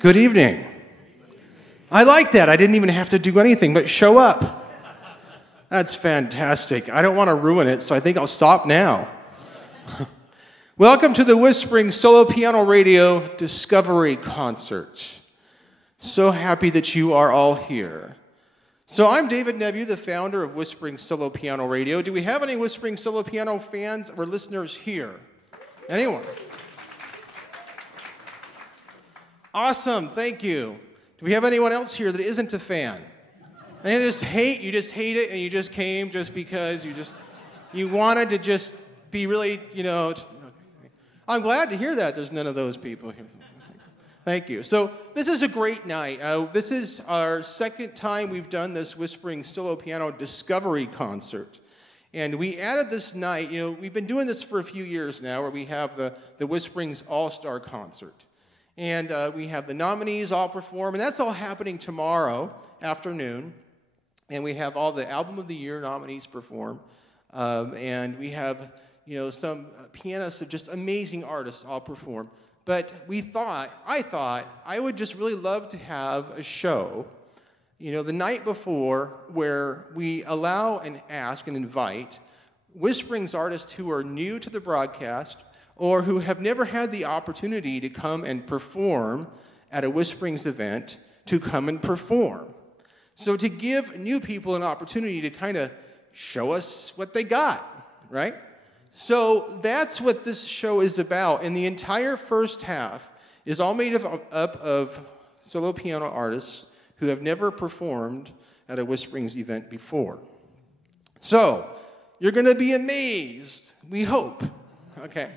Good evening. I like that. I didn't even have to do anything but show up. That's fantastic. I don't want to ruin it, so I think I'll stop now. Welcome to the Whisperings Solo Piano Radio Discovery Concert. So happy that you are all here. So I'm David Nevue, the founder of Whisperings Solo Piano Radio. Do we have any Whisperings Solo Piano fans or listeners here? Anyone? Awesome, thank you. Do we have anyone else here that isn't a fan? And you just hate it, and you just came just because you wanted to just be really, I'm glad to hear that there's none of those people here. Thank you. So this is a great night. This is our second time we've done this Whispering Solo Piano Discovery Concert. And we added this night, we've been doing this for a few years now, where we have the Whisperings All-Star Concert. And we have the nominees all perform, and that's all happening tomorrow afternoon. And we have all the Album of the Year nominees perform. And we have, some pianists of just amazing artists all perform. But I thought I would just really love to have a show, the night before, where we allow and ask and invite Whisperings artists who are new to the broadcast or who have never had the opportunity to come and perform at a Whisperings event to come and perform. So to give new people an opportunity to kind of show us what they got, right? So that's what this show is about, and the entire first half is all made up of solo piano artists who have never performed at a Whisperings event before. So, you're going to be amazed, we hope, okay?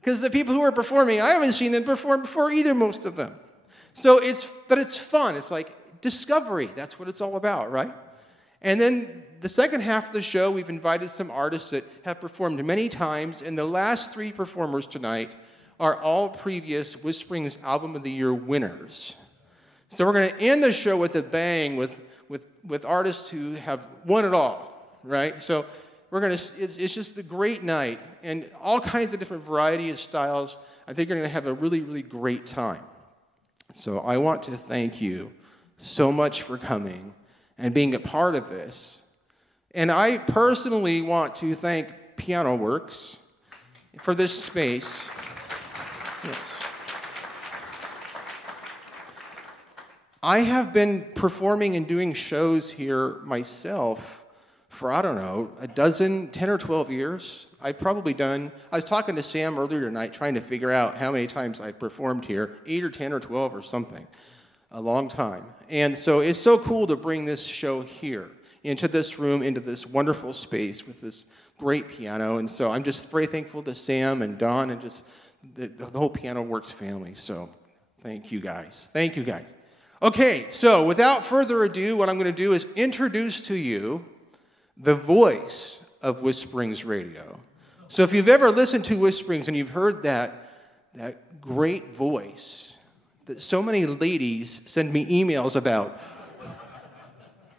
Because the people who are performing, I haven't seen them perform before either, most of them. But it's fun, it's like discovery, that's what it's all about, right? And then the second half of the show, we've invited some artists that have performed many times, and the last three performers tonight are all previous Whisperings Album of the Year winners. So we're going to end the show with a bang with artists who have won it all, right? So it's just a great night, and all kinds of different variety of styles. I think you're going to have a really, really great time. So I want to thank you so much for coming and being a part of this. And I personally want to thank PianoWorks for this space. Yes. I have been performing and doing shows here myself for, 10 or 12 years. I've probably done, I was talking to Sam earlier tonight trying to figure out how many times I performed here, 8 or 10 or 12 or something. A long time. And so it's so cool to bring this show here, into this room, into this wonderful space with this great piano. And so I'm just very thankful to Sam and Don and just the whole PianoWorks family. So thank you guys. Thank you guys. Okay, so without further ado, what I'm going to do is introduce to you the voice of Whisperings Radio. So if you've ever listened to Whisperings and you've heard that great voice that so many ladies send me emails about,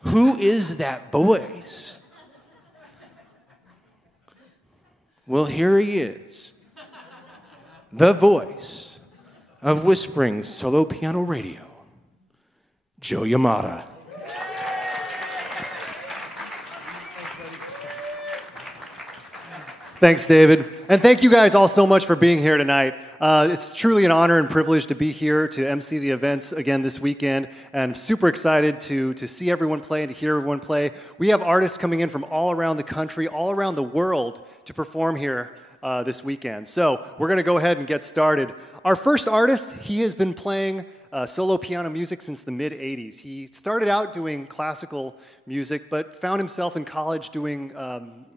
who is that voice? Well, here he is, the voice of Whisperings Solo Piano Radio, Joe Yamada. Thanks, David. And thank you guys all so much for being here tonight. It's truly an honor and privilege to be here to MC the events again this weekend. And I'm super excited to see everyone play and to hear everyone play. We have artists coming in from all around the country, all around the world to perform here this weekend. So we're going to go ahead and get started. Our first artist, he has been playing solo piano music since the mid-'80s. He started out doing classical music, but found himself in college doing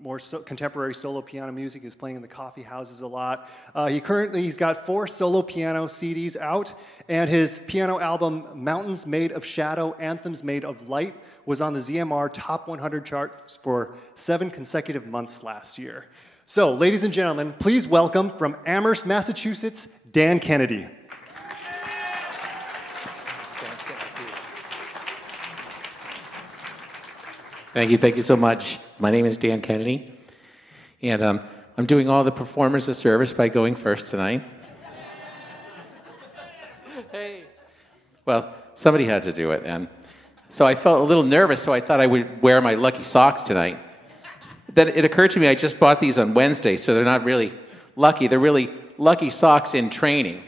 more contemporary solo piano music. He was playing in the coffee houses a lot. He's got 4 solo piano CDs out, and his piano album, Mountains Made of Shadow, Anthems Made of Light, was on the ZMR Top 100 chart for 7 consecutive months last year. So, ladies and gentlemen, please welcome from Amherst, Massachusetts, Dan Kennedy. Thank you so much. My name is Dan Kennedy, and I'm doing all the performers a service by going first tonight. Well, somebody had to do it, and so I felt a little nervous, so I thought I would wear my lucky socks tonight. Then it occurred to me I just bought these on Wednesday, so they're not really lucky. They're really lucky socks in training.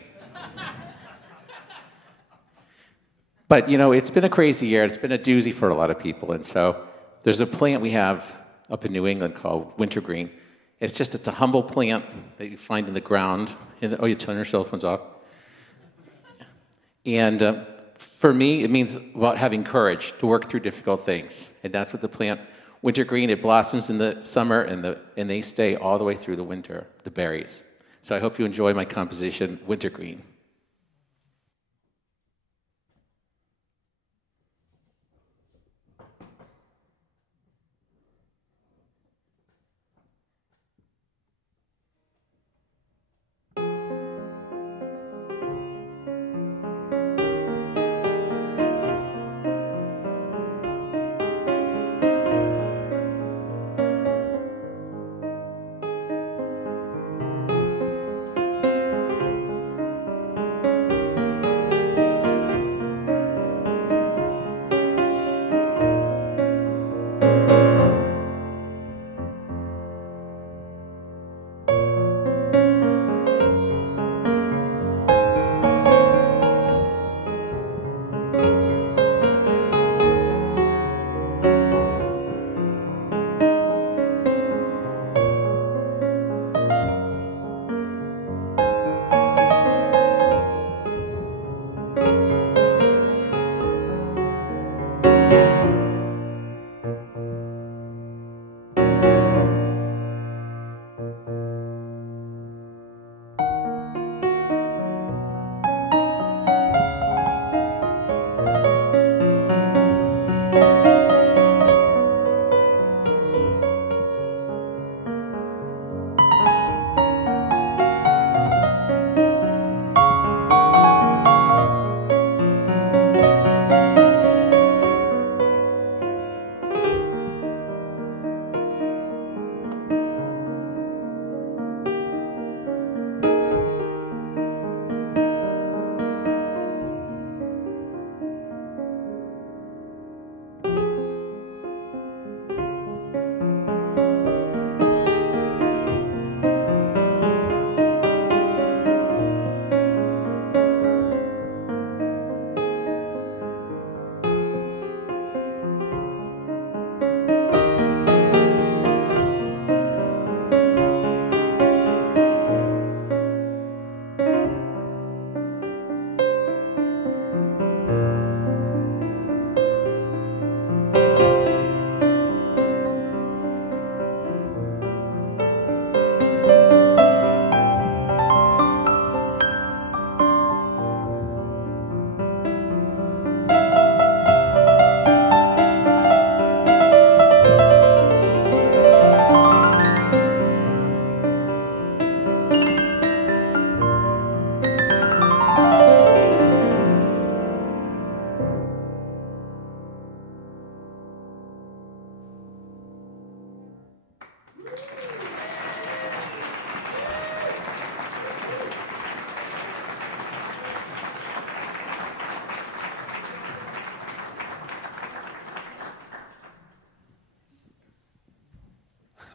But, you know, it's been a crazy year. It's been a doozy for a lot of people, and so there's a plant we have up in New England called wintergreen. It's a humble plant that you find in the ground. Oh, you turn your cell phones off. And for me, it means about having courage to work through difficult things. And that's what the plant, wintergreen, it blossoms in the summer, and they stay all the way through the winter, the berries. So I hope you enjoy my composition, Wintergreen.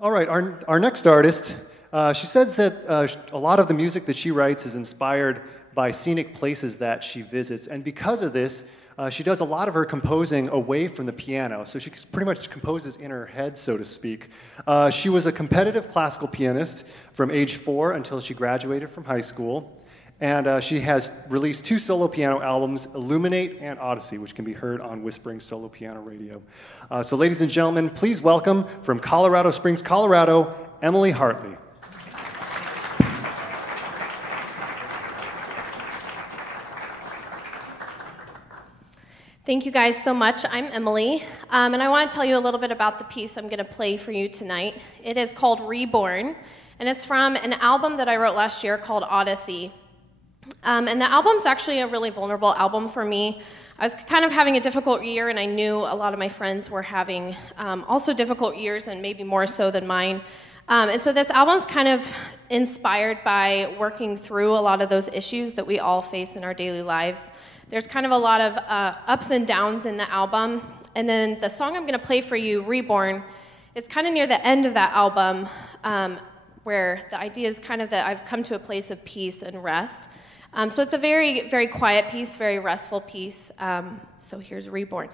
All right, our next artist, she says that a lot of the music that she writes is inspired by scenic places that she visits, and because of this, she does a lot of her composing away from the piano, so she pretty much composes in her head, so to speak. She was a competitive classical pianist from age 4 until she graduated from high school, and she has released 2 solo piano albums, Illuminate and Odyssey, which can be heard on Whisperings Solo Piano Radio. So ladies and gentlemen, please welcome from Colorado Springs, Colorado, Emilee Hartley. Thank you guys so much. I'm Emilee, and I want to tell you a little bit about the piece I'm going to play for you tonight. It is called Reborn, and it's from an album that I wrote last year called Odyssey. And the album's actually a really vulnerable album for me. I was kind of having a difficult year, and I knew a lot of my friends were having also difficult years, and maybe more so than mine. And so this album's kind of inspired by working through a lot of those issues that we all face in our daily lives. There's kind of a lot of ups and downs in the album. And then the song I'm going to play for you, Reborn, is kind of near the end of that album, where the idea is kind of that I've come to a place of peace and rest. So it's a very, very quiet piece, very restful piece. So here's Reborn.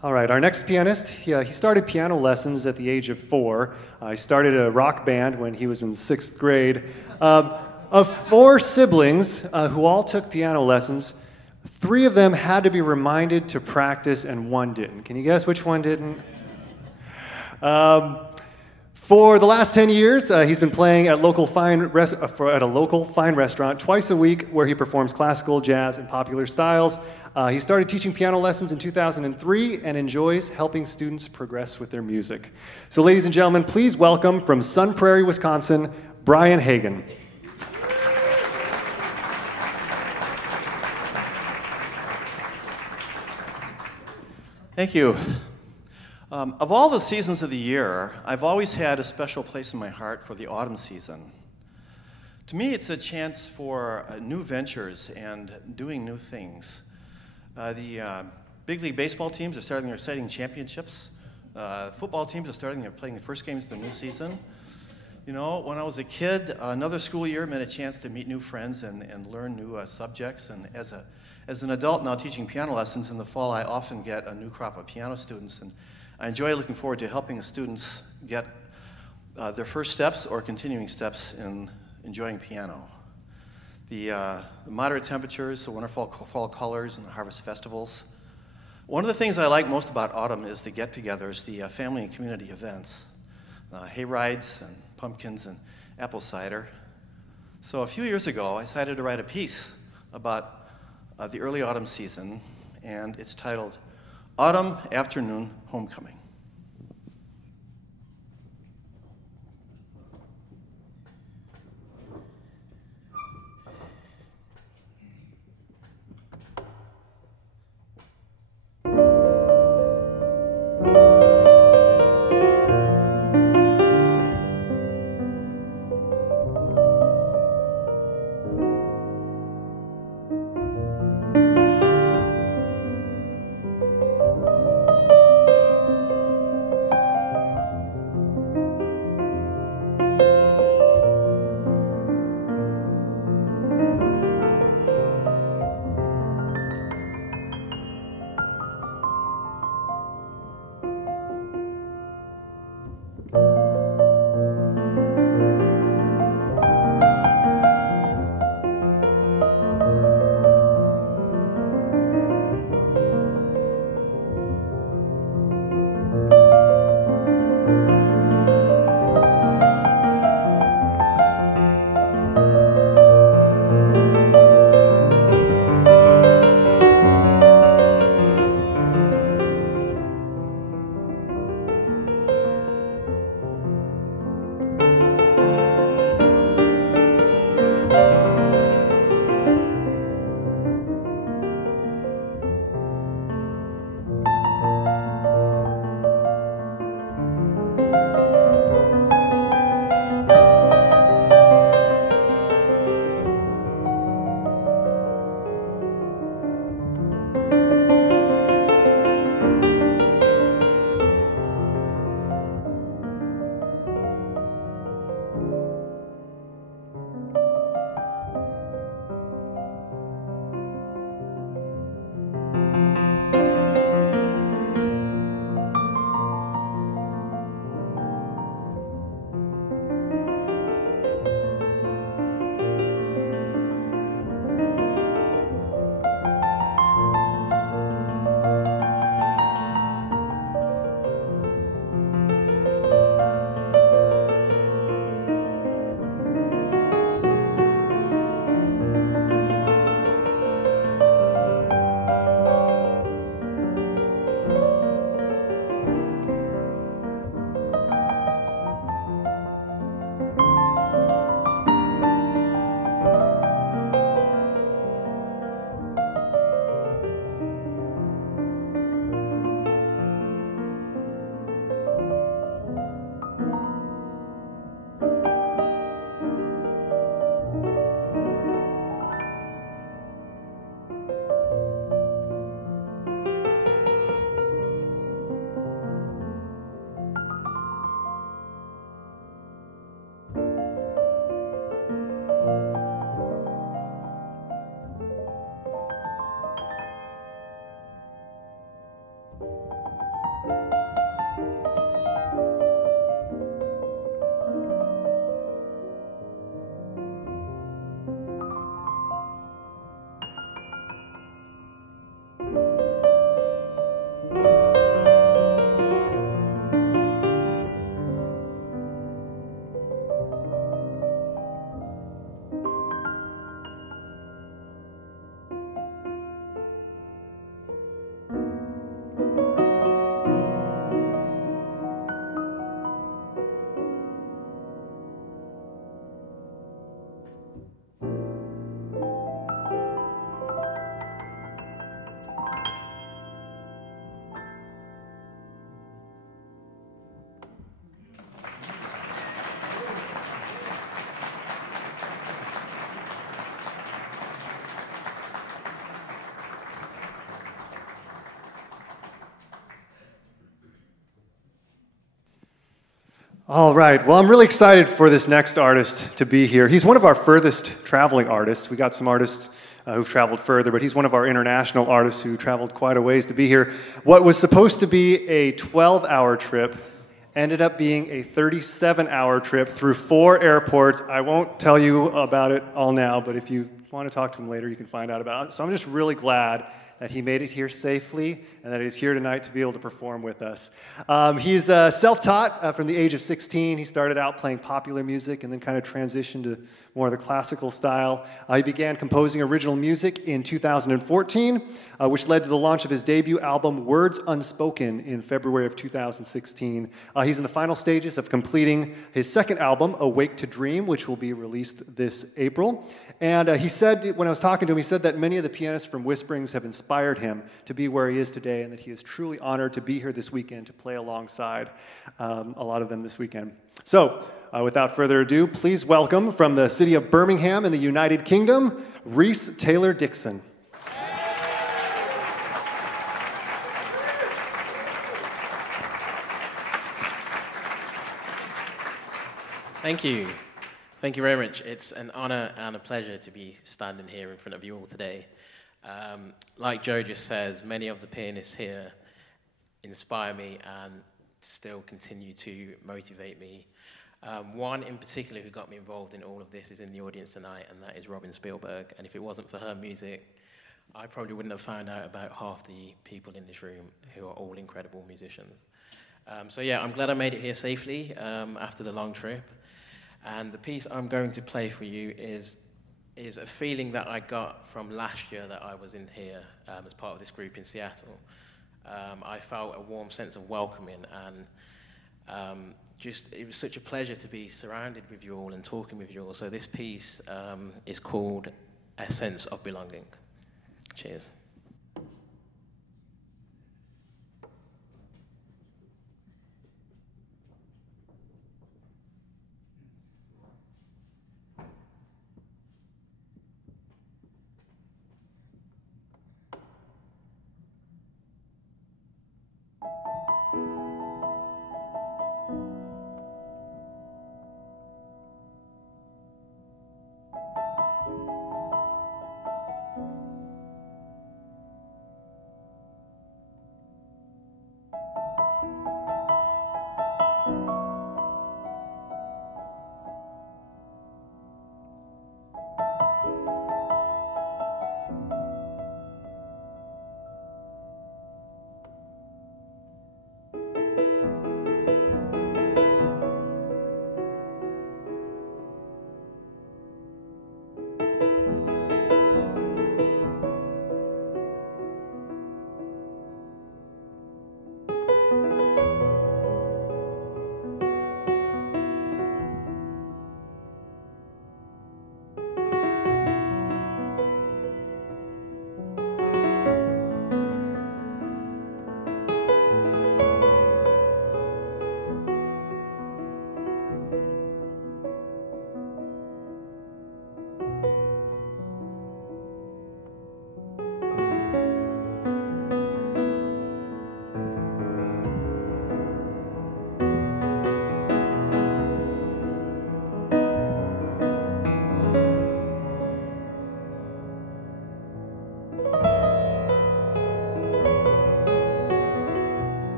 All right, our next pianist, he started piano lessons at the age of 4. He started a rock band when he was in 6th grade. Of 4 siblings who all took piano lessons, 3 of them had to be reminded to practice and 1 didn't. Can you guess which one didn't? For the last 10 years, he's been playing at a local fine restaurant twice a week where he performs classical, jazz, and popular styles. He started teaching piano lessons in 2003 and enjoys helping students progress with their music. So ladies and gentlemen, please welcome from Sun Prairie, Wisconsin, Bryan Hagen. Thank you. Of all the seasons of the year, I've always had a special place in my heart for the autumn season. To me, it's a chance for new ventures and doing new things. The big league baseball teams are starting their exciting championships. Football teams are playing the first games of the new season. You know, when I was a kid, another school year meant a chance to meet new friends and learn new subjects. And as an adult now teaching piano lessons in the fall, I often get a new crop of piano students. And I enjoy looking forward to helping the students get their first steps or continuing steps in enjoying piano. The moderate temperatures, the wonderful fall colors, and the harvest festivals. One of the things I like most about autumn is the get-togethers, the family and community events. hay rides and pumpkins and apple cider. So a few years ago, I decided to write a piece about the early autumn season, and it's titled Autumn Afternoon Homecoming. All right, well, I'm really excited for this next artist to be here. He's one of our furthest traveling artists. We got some artists who've traveled further, but he's one of our international artists who traveled quite a ways to be here. What was supposed to be a 12-hour trip ended up being a 37-hour trip through 4 airports. I won't tell you about it all now, but if you want to talk to him later, you can find out about it. So I'm just really glad that he made it here safely and that he's here tonight to be able to perform with us. He's self-taught from the age of 16. He started out playing popular music and then kind of transitioned to more of the classical style. He began composing original music in 2014, which led to the launch of his debut album, Words Unspoken, in February of 2016. He's in the final stages of completing his second album, Awake to Dream, which will be released this April. And he said, when I was talking to him, he said that many of the pianists from Whisperings have inspired him to be where he is today, and that he is truly honored to be here this weekend to play alongside a lot of them this weekend. So, without further ado, please welcome from the city of Birmingham in the United Kingdom, Reese Taylor Dixon. Thank you. Thank you very much. It's an honor and a pleasure to be standing here in front of you all today. Like Joe just says, many of the pianists here inspire me and still continue to motivate me. One in particular who got me involved in all of this is in the audience tonight, and that is Robin Spielberg. And if it wasn't for her music, I probably wouldn't have found out about half the people in this room who are all incredible musicians. So yeah, I'm glad I made it here safely after the long trip. And the piece I'm going to play for you is a feeling that I got from last year that I was in here as part of this group in Seattle. I felt a warm sense of welcoming, and it was such a pleasure to be surrounded with you all and talking with you all. So this piece is called A Sense of Belonging. Cheers.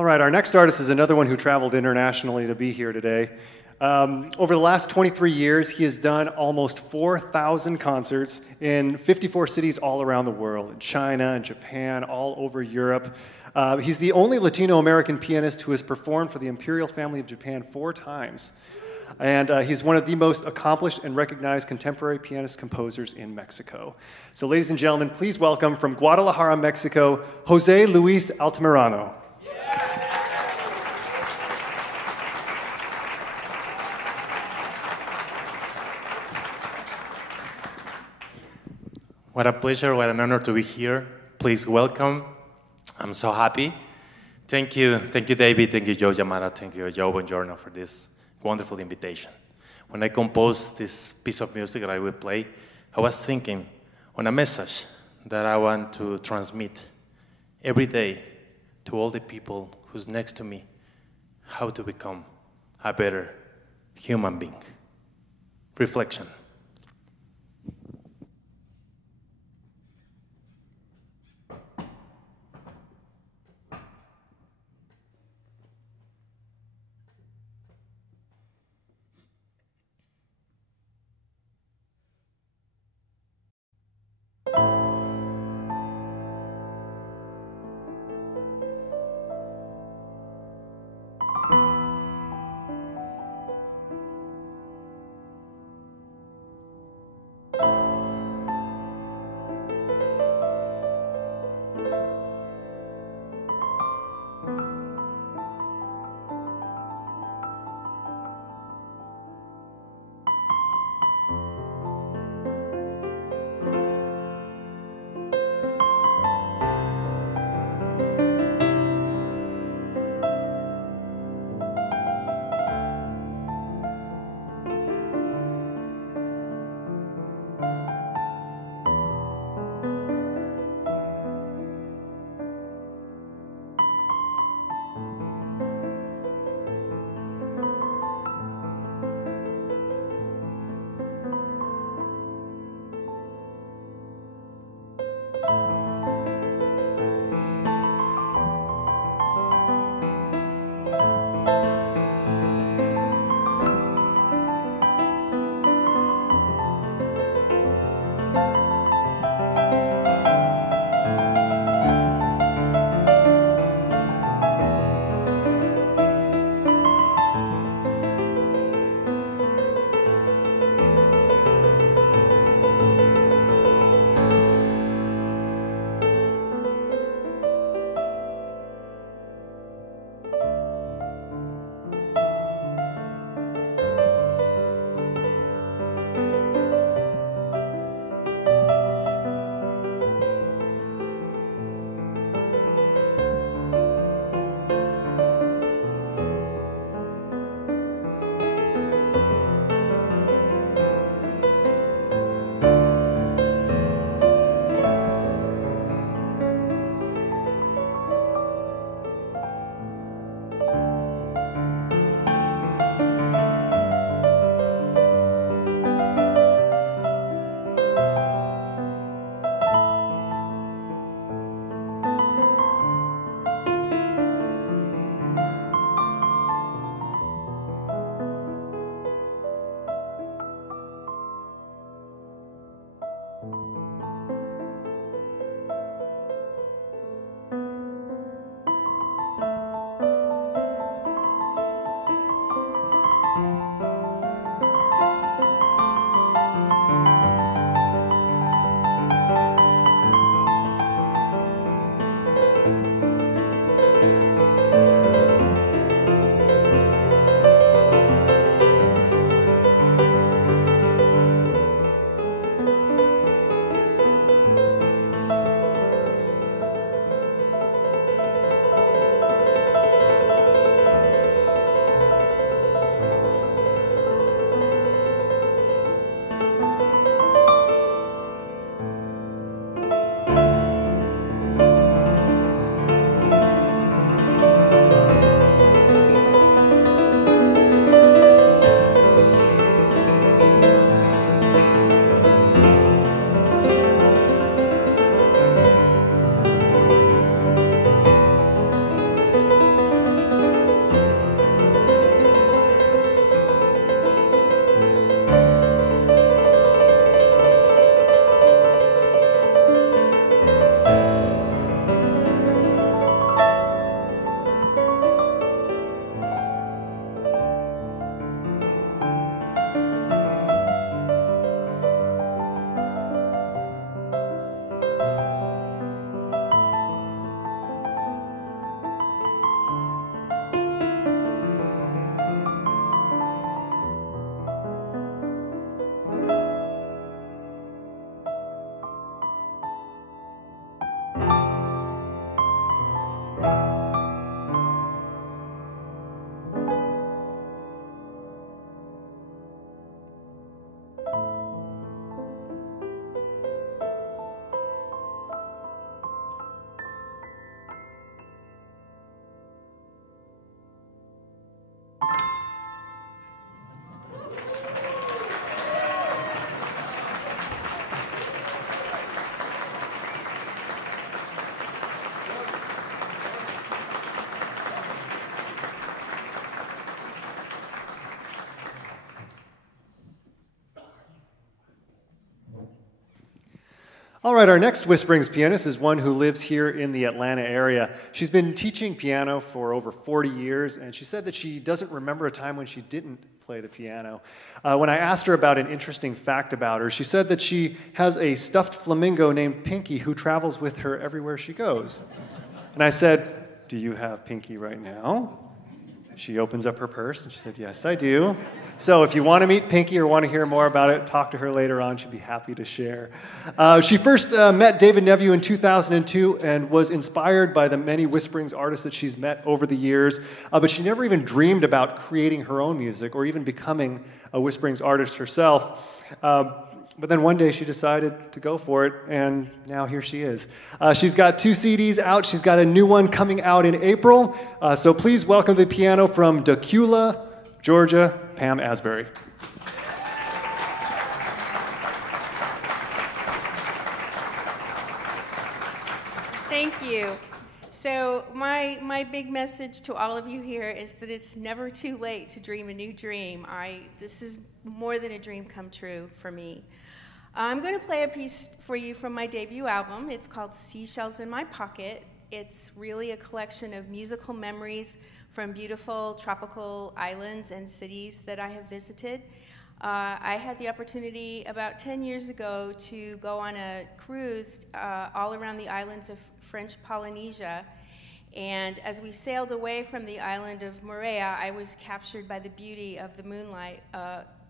All right, our next artist is another one who traveled internationally to be here today. Over the last 23 years, he has done almost 4,000 concerts in 54 cities all around the world, in China and Japan, all over Europe. He's the only Latino American pianist who has performed for the Imperial Family of Japan 4 times. And he's one of the most accomplished and recognized contemporary pianist composers in Mexico. So ladies and gentlemen, please welcome from Guadalajara, Mexico, José Luis Altamirano. What a pleasure, what an honor to be here. Please welcome. I'm so happy. Thank you, David. Thank you, Joe Yamada. Thank you, Joe Bongiorno, for this wonderful invitation. When I composed this piece of music that I will play, I was thinking on a message that I want to transmit every day to all the people who's next to me, how to become a better human being. Reflection. All right, our next Whisperings pianist is one who lives here in the Atlanta area. She's been teaching piano for over 40 years, and she said that she doesn't remember a time when she didn't play the piano. When I asked her about an interesting fact about her, she said that she has a stuffed flamingo named Pinky who travels with her everywhere she goes. And I said, "Do you have Pinky right now?" She opens up her purse and she said, "Yes, I do." So if you want to meet Pinky or want to hear more about it, talk to her later on. She'd be happy to share. She first met David Nevue in 2002 and was inspired by the many Whisperings artists that she's met over the years, but she never even dreamed about creating her own music or even becoming a Whisperings artist herself. But then one day she decided to go for it, and now here she is. She's got 2 CDs out. She's got a new one coming out in April. So please welcome to the piano from Dacula, Georgia, Pam Asbury. Thank you. So my big message to all of you here is that it's never too late to dream a new dream. This is more than a dream come true for me. I'm going to play a piece for you from my debut album. It's called Seashells in My Pocket. It's really a collection of musical memories from beautiful tropical islands and cities that I have visited. I had the opportunity about 10 years ago to go on a cruise all around the islands of French Polynesia. And as we sailed away from the island of Moorea, I was captured by the beauty of the moonlight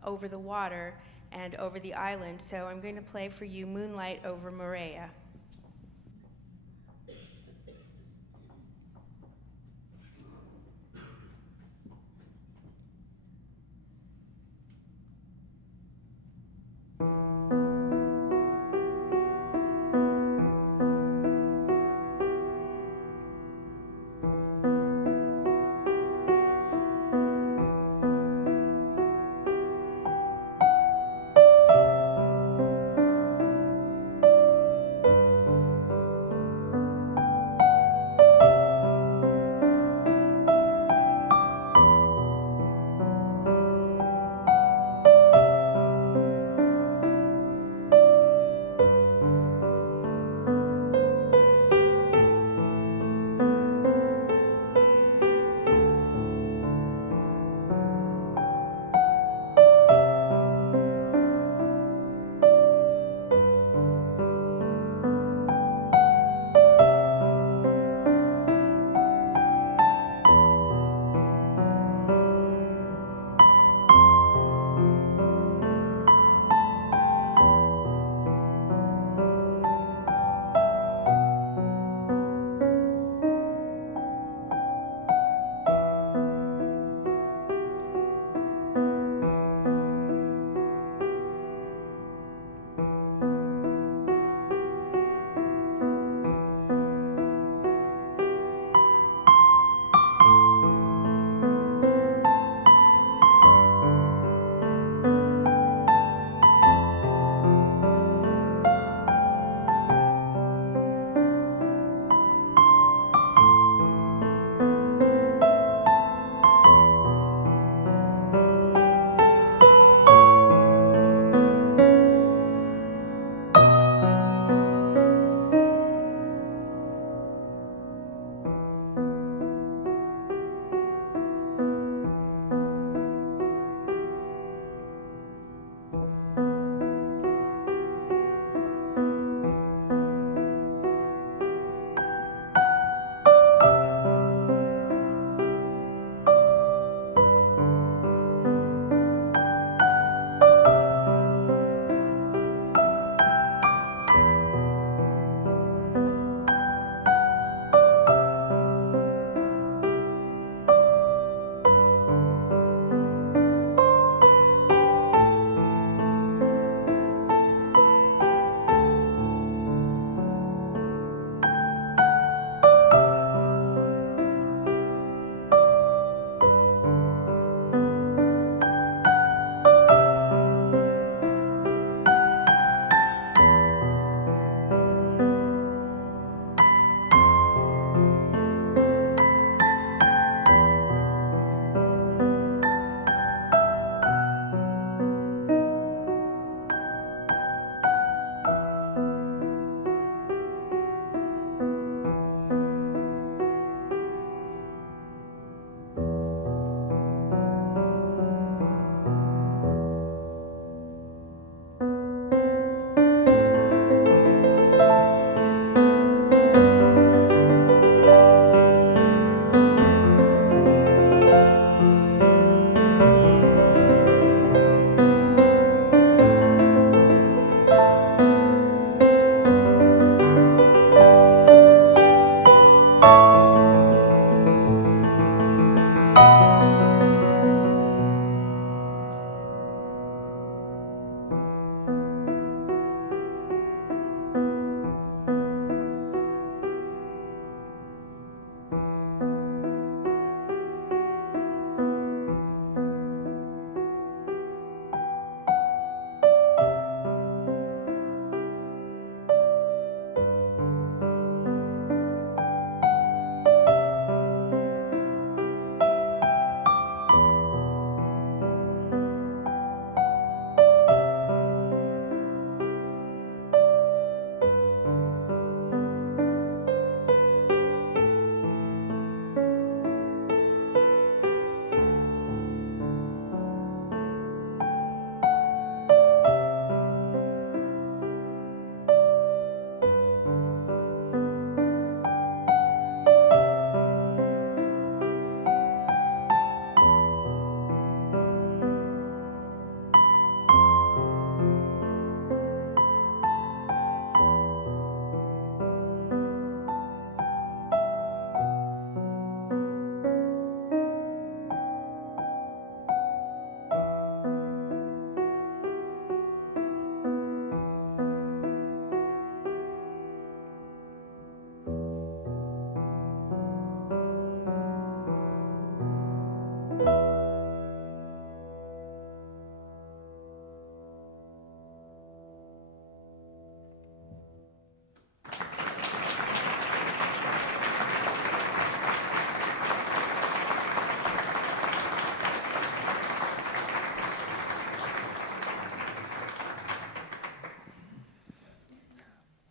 over the water and over the island. So I'm going to play for you Moonlight over Moorea.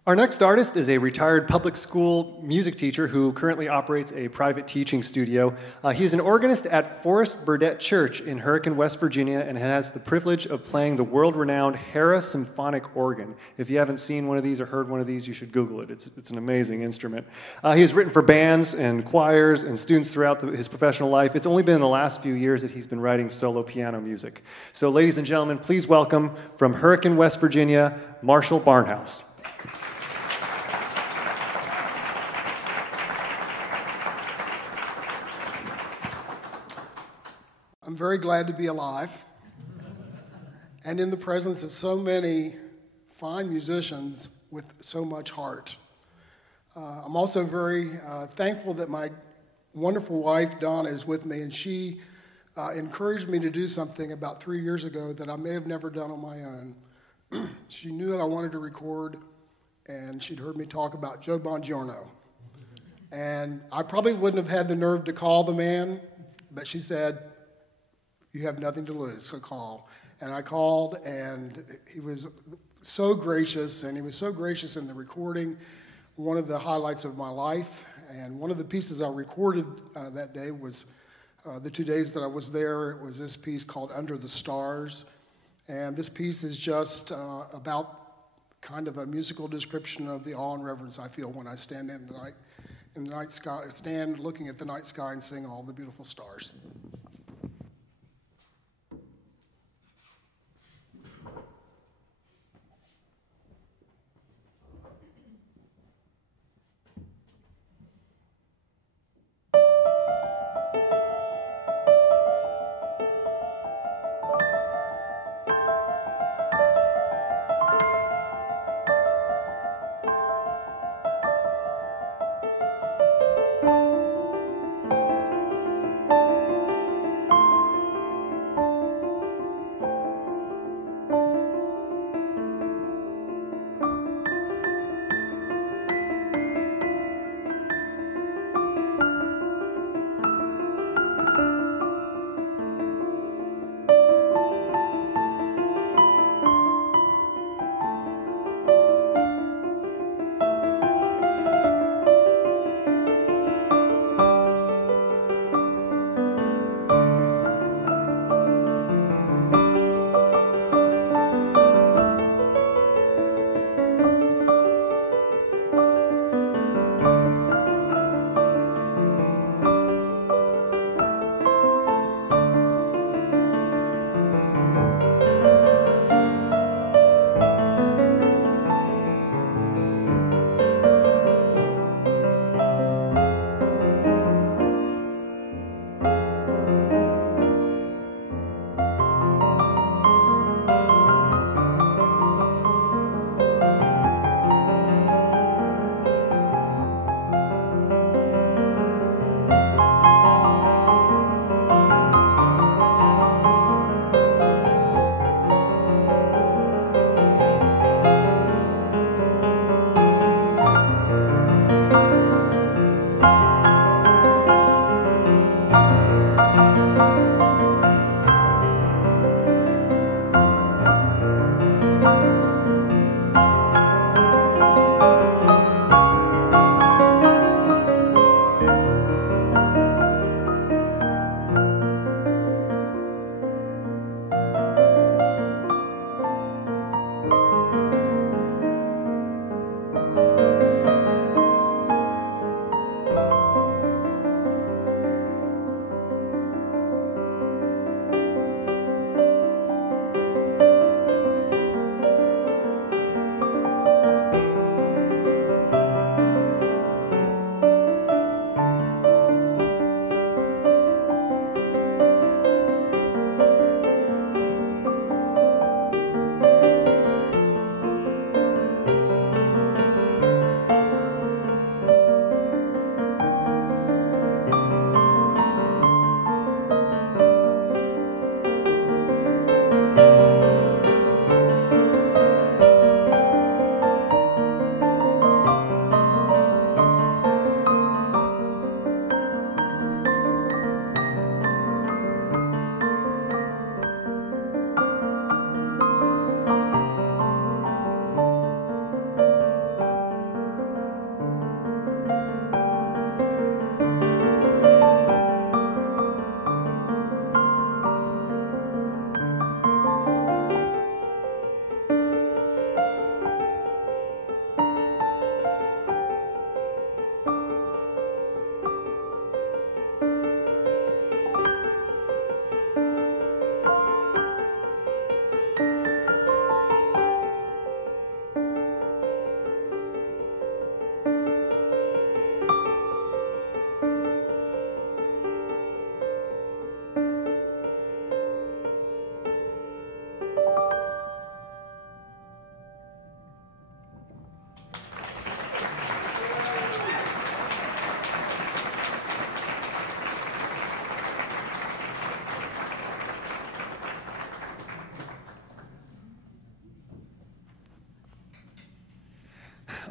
Our next artist is a retired public school music teacher who currently operates a private teaching studio. He is an organist at Forest Burdett Church in Hurricane, West Virginia, and has the privilege of playing the world-renowned Hera symphonic organ. If you haven't seen one of these or heard one of these, you should Google it. It's an amazing instrument. He has written for bands and choirs and students throughout his professional life. It's only been in the last few years that he's been writing solo piano music. So, ladies and gentlemen, please welcome from Hurricane, West Virginia, Marshall Barnhouse. I'm very glad to be alive and in the presence of so many fine musicians with so much heart. I'm also very thankful that my wonderful wife, Donna, is with me, and she encouraged me to do something about 3 years ago that I may have never done on my own. She knew that I wanted to record, and she'd heard me talk about Joe Bongiorno. And I probably wouldn't have had the nerve to call the man, but she said, "You have nothing to lose, so call." And I called, and he was so gracious, and he was so gracious in the recording, one of the highlights of my life. And one of the pieces I recorded that day was, the 2 days that I was there, it was this piece called Under the Stars. And this piece is just about kind of a musical description of the awe and reverence I feel when I stand in the night sky, stand looking at the night sky and seeing all the beautiful stars.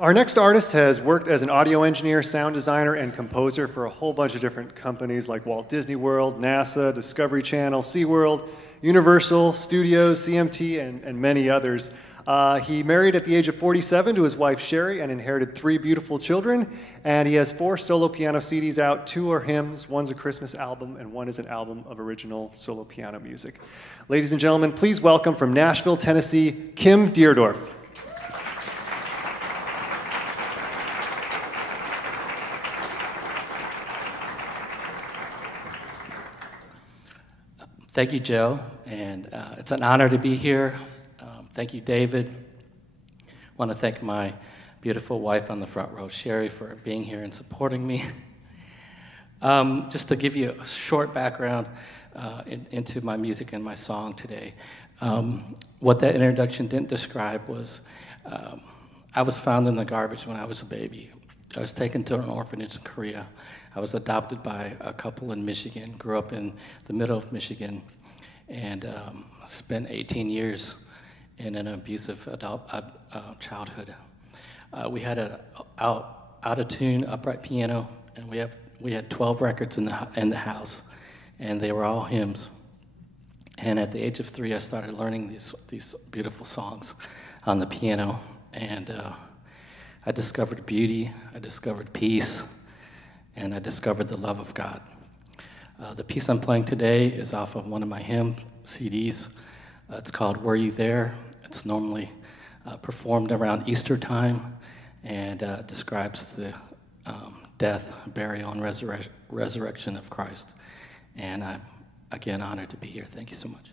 Our next artist has worked as an audio engineer, sound designer, and composer for a whole bunch of different companies like Walt Disney World, NASA, Discovery Channel, SeaWorld, Universal Studios, CMT, and many others. He married at the age of 47 to his wife Sherry and inherited 3 beautiful children. And he has 4 solo piano CDs out. 2 are hymns, one's a Christmas album, and one is an album of original solo piano music. Ladies and gentlemen, please welcome from Nashville, Tennessee, Kim Deardorff. Thank you, Joe, and it's an honor to be here. Thank you, David. I want to thank my beautiful wife on the front row, Sherry, for being here and supporting me. Just to give you a short background into my music and my song today. What that introduction didn't describe was I was found in the garbage when I was a baby. I was taken to an orphanage in Korea. I was adopted by a couple in Michigan, grew up in the middle of Michigan, and spent 18 years in an abusive adult childhood. We had an out-of-tune upright piano, and we had 12 records in the house, and they were all hymns. And at the age of 3, I started learning these beautiful songs on the piano, and I discovered beauty, I discovered peace, and I discovered the love of God. The piece I'm playing today is off of one of my hymn CDs. It's called Were You There? It's normally performed around Easter time and describes the death, burial, and resurrection of Christ. And I'm, again, honored to be here. Thank you so much.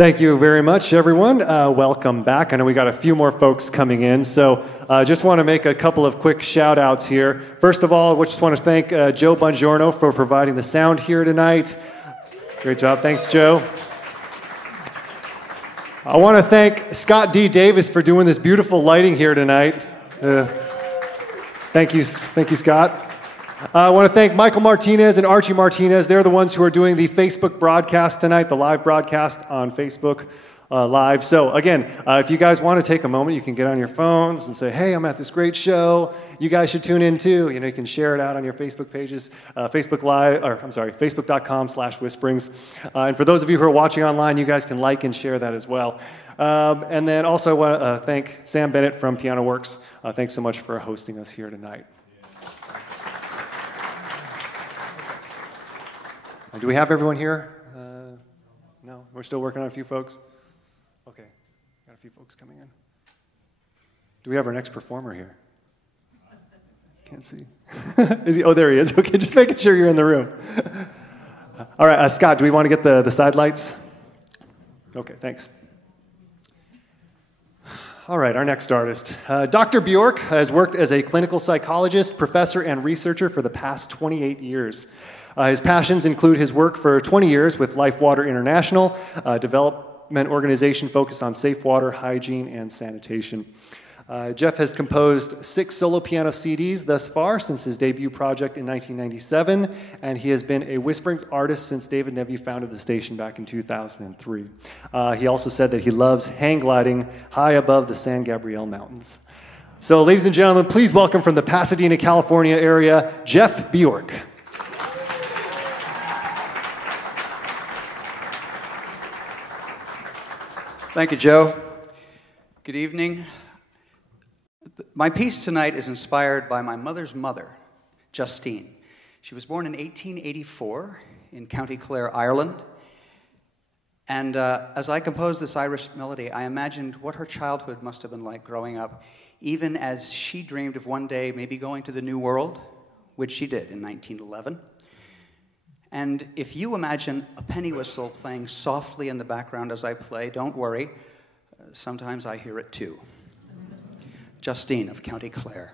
Thank you very much, everyone. Welcome back. I know we got a few more folks coming in, so just want to make a couple of quick shout-outs here. First of all, I just want to thank Joe Bongiorno for providing the sound here tonight. Great job. Thanks, Joe. I want to thank Scott D. Davis for doing this beautiful lighting here tonight. Thank you, Scott. I want to thank Michael Martinez and Archie Martinez. They're the ones who are doing the Facebook broadcast tonight, the live broadcast on Facebook Live. So again, if you guys want to take a moment, you can get on your phones and say, hey, I'm at this great show. You guys should tune in too. You know, you can share it out on your Facebook pages, Facebook.com/Whisperings. And for those of you who are watching online, you guys can like and share that as well. And then also I want to thank Sam Bennett from PianoWorks. Thanks so much for hosting us here tonight. Do we have everyone here? No, we're still working on a few folks. Okay, got a few folks coming in. Do we have our next performer here? Can't see. Is he? Oh, there he is. Okay, just making sure you're in the room. All right, Scott, do we want to get the side lights? Okay, thanks. All right, our next artist. Dr. Bjorck has worked as a clinical psychologist, professor, and researcher for the past 28 years. His passions include his work for 20 years with Life Water International, a development organization focused on safe water, hygiene, and sanitation. Jeff has composed 6 solo piano CDs thus far since his debut project in 1997, and he has been a Whisperings artist since David Neville founded the station back in 2003. He also said that he loves hang gliding high above the San Gabriel Mountains. So, ladies and gentlemen, please welcome from the Pasadena, California area, Jeff Bjorck. Thank you, Joe. Good evening. My piece tonight is inspired by my mother's mother, Justine. She was born in 1884 in County Clare, Ireland. And as I composed this Irish melody, I imagined what her childhood must have been like growing up, even as she dreamed of one day maybe going to the New World, which she did in 1911. And if you imagine a penny whistle playing softly in the background as I play, don't worry, sometimes I hear it too. Justine of County Clare.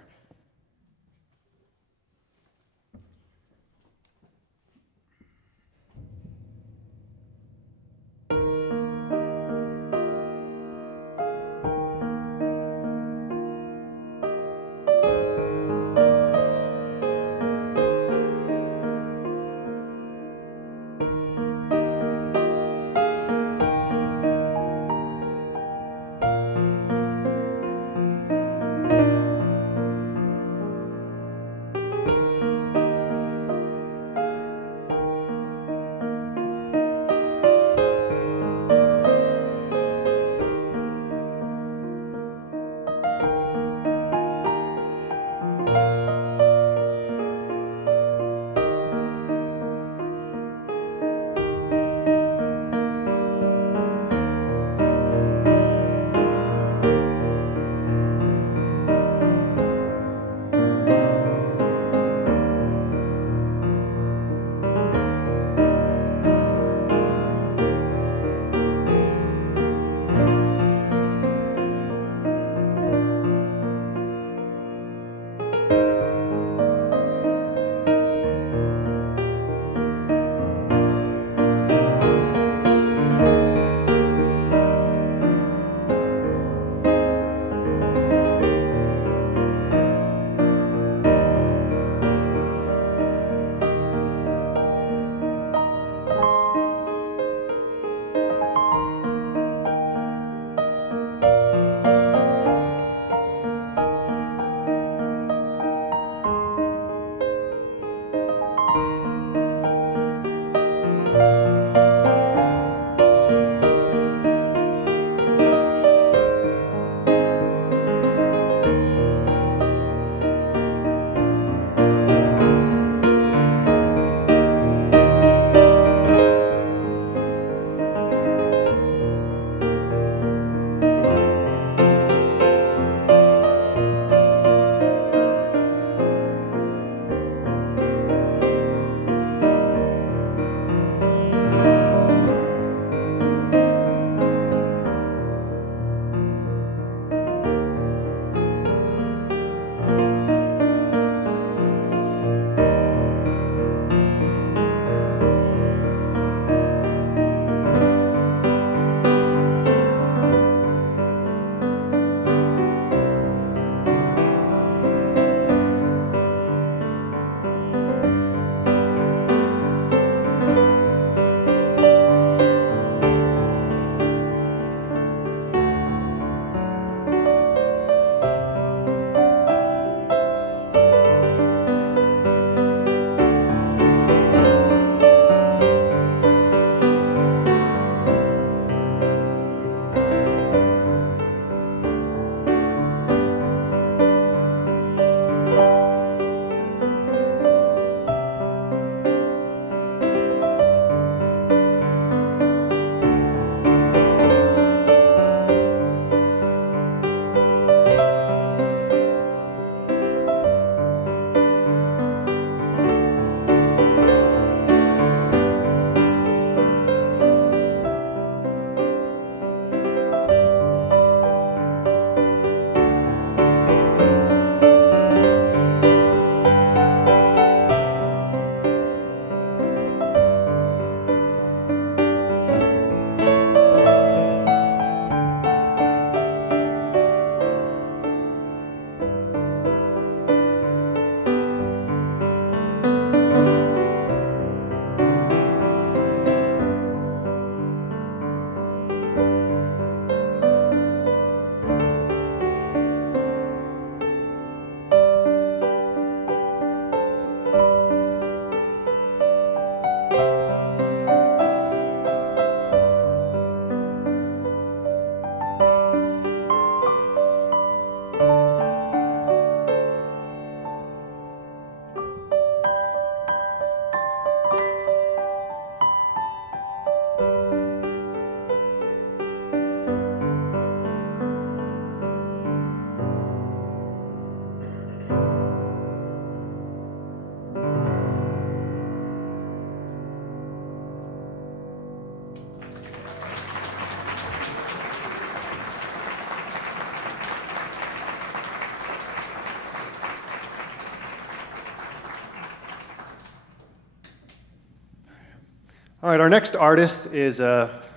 All right, our next artist is,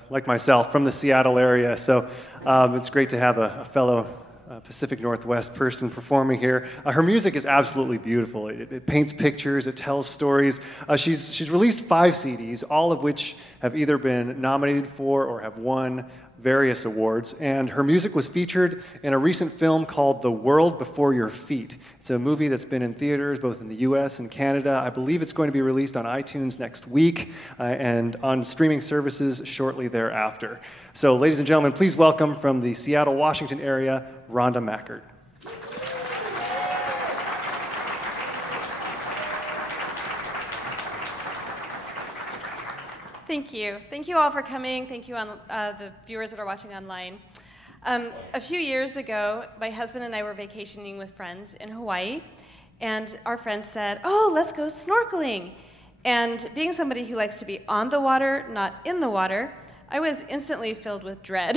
like myself, from the Seattle area, so it's great to have a fellow Pacific Northwest person performing here. Her music is absolutely beautiful. It paints pictures, it tells stories. She's released 5 CDs, all of which have either been nominated for or have won various awards, and her music was featured in a recent film called The World Before Your Feet. It's a movie that's been in theaters both in the US and Canada. I believe it's going to be released on iTunes next week and on streaming services shortly thereafter. So ladies and gentlemen, please welcome from the Seattle, Washington area, Rhonda Mackert. Thank you. Thank you all for coming. Thank you, the viewers that are watching online. A few years ago, my husband and I were vacationing with friends in Hawaii, and our friends said, "Oh, let's go snorkeling." And being somebody who likes to be on the water, not in the water, I was instantly filled with dread.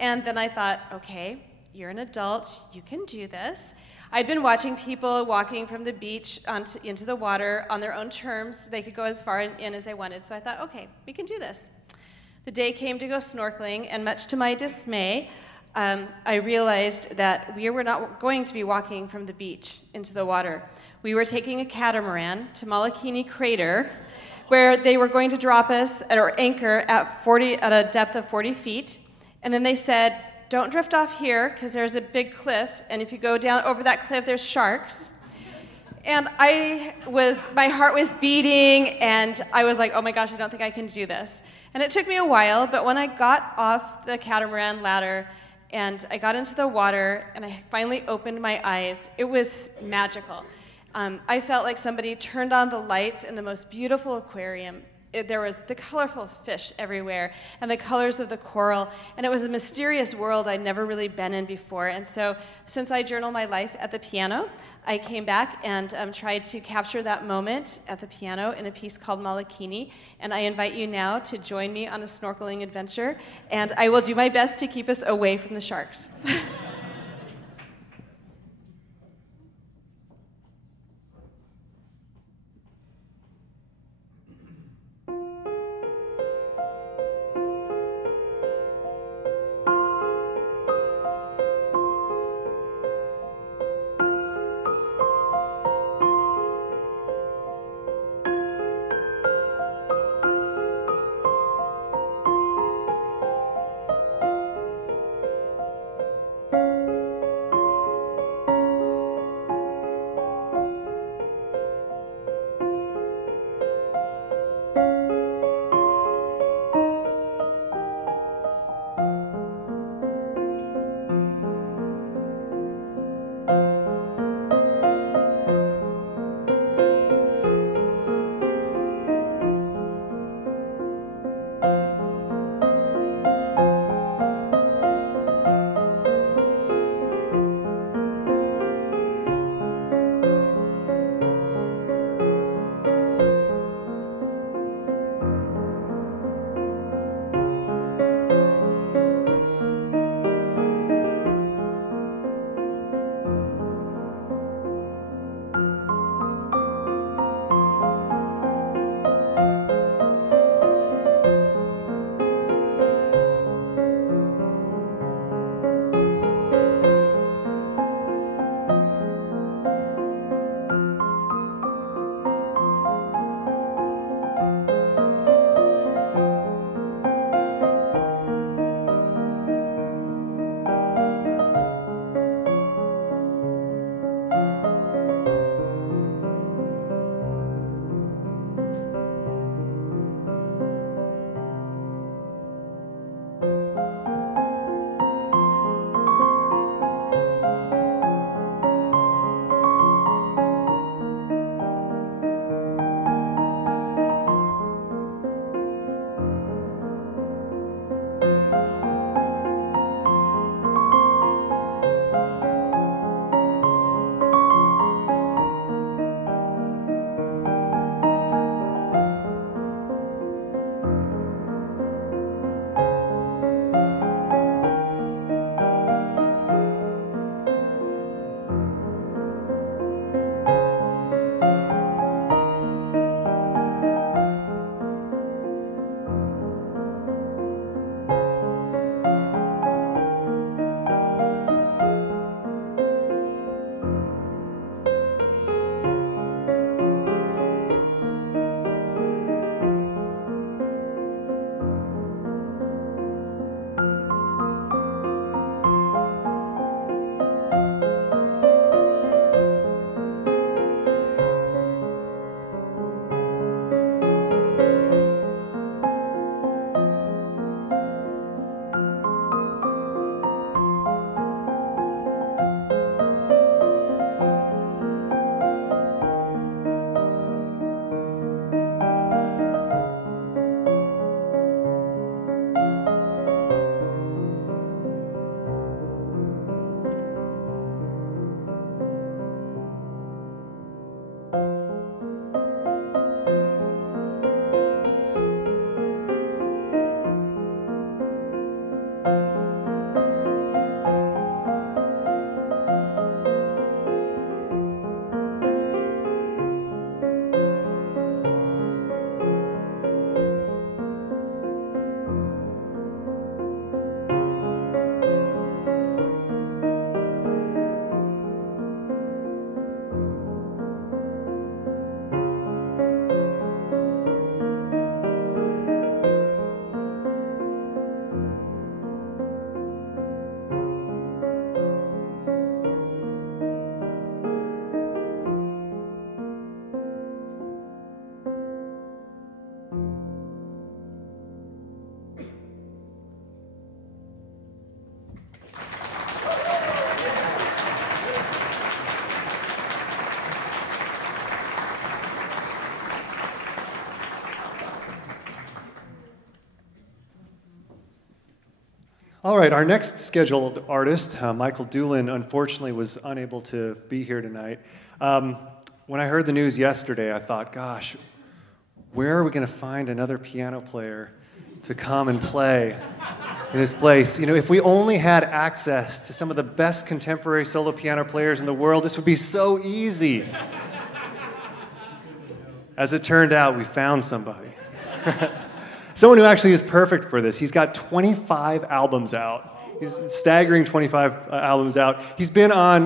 And then I thought, okay, you're an adult, you can do this. I'd been watching people walking from the beach into the water on their own terms. They could go as far in as they wanted, so I thought, okay, we can do this. The day came to go snorkeling, and much to my dismay, I realized that we were not going to be walking from the beach into the water. We were taking a catamaran to Molokini Crater, where they were going to drop us at our anchor at a depth of 40 feet, and then they said, "Don't drift off here, because there's a big cliff, and if you go down over that cliff, there's sharks." And my heart was beating, and I was like, oh my gosh, I don't think I can do this. And it took me a while, but when I got off the catamaran ladder, and I got into the water, and I finally opened my eyes, it was magical. I felt like somebody turned on the lights in the most beautiful aquarium. There was the colorful fish everywhere and the colors of the coral, and it was a mysterious world I'd never really been in before. And so since I journal my life at the piano, I came back and tried to capture that moment at the piano in a piece called Molokini, and I invite you now to join me on a snorkeling adventure, and I will do my best to keep us away from the sharks. All right, our next scheduled artist, Michael Doolin, unfortunately was unable to be here tonight. When I heard the news yesterday, I thought, gosh, where are we going to find another piano player to come and play in his place? You know, if we only had access to some of the best contemporary solo piano players in the world, this would be so easy. As it turned out, we found somebody. Someone who actually is perfect for this. He's got 25 albums out. He's staggering 25 albums out. He's been on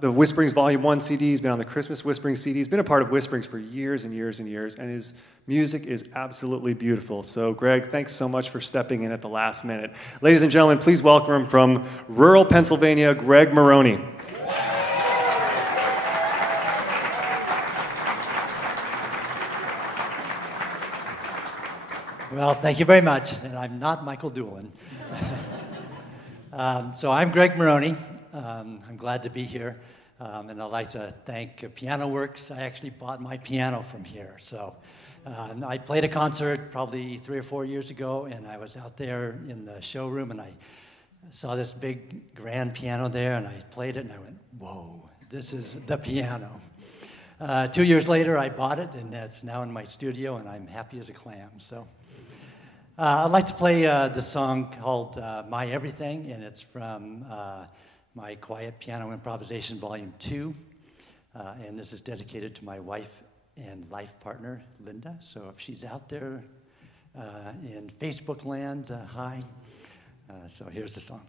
the Whisperings Volume 1 CD. He's been on the Christmas Whisperings CD. He's been a part of Whisperings for years and years and years, and his music is absolutely beautiful. So, Greg, thanks so much for stepping in at the last minute. Ladies and gentlemen, please welcome him from rural Pennsylvania, Greg Maroney. Well, thank you very much, and I'm not Michael Doolin. So I'm Greg Maroney. I'm glad to be here, and I'd like to thank PianoWorks. I actually bought my piano from here. So I played a concert probably 3 or 4 years ago, and I was out there in the showroom, and I saw this big grand piano there, and I played it, and I went, whoa, this is the piano. 2 years later, I bought it, and it's now in my studio, and I'm happy as a clam. So I'd like to play the song called My Everything, and it's from my Quiet Piano Improvisation Volume 2. And this is dedicated to my wife and life partner, Linda. So if she's out there in Facebook land, hi. So here's the song.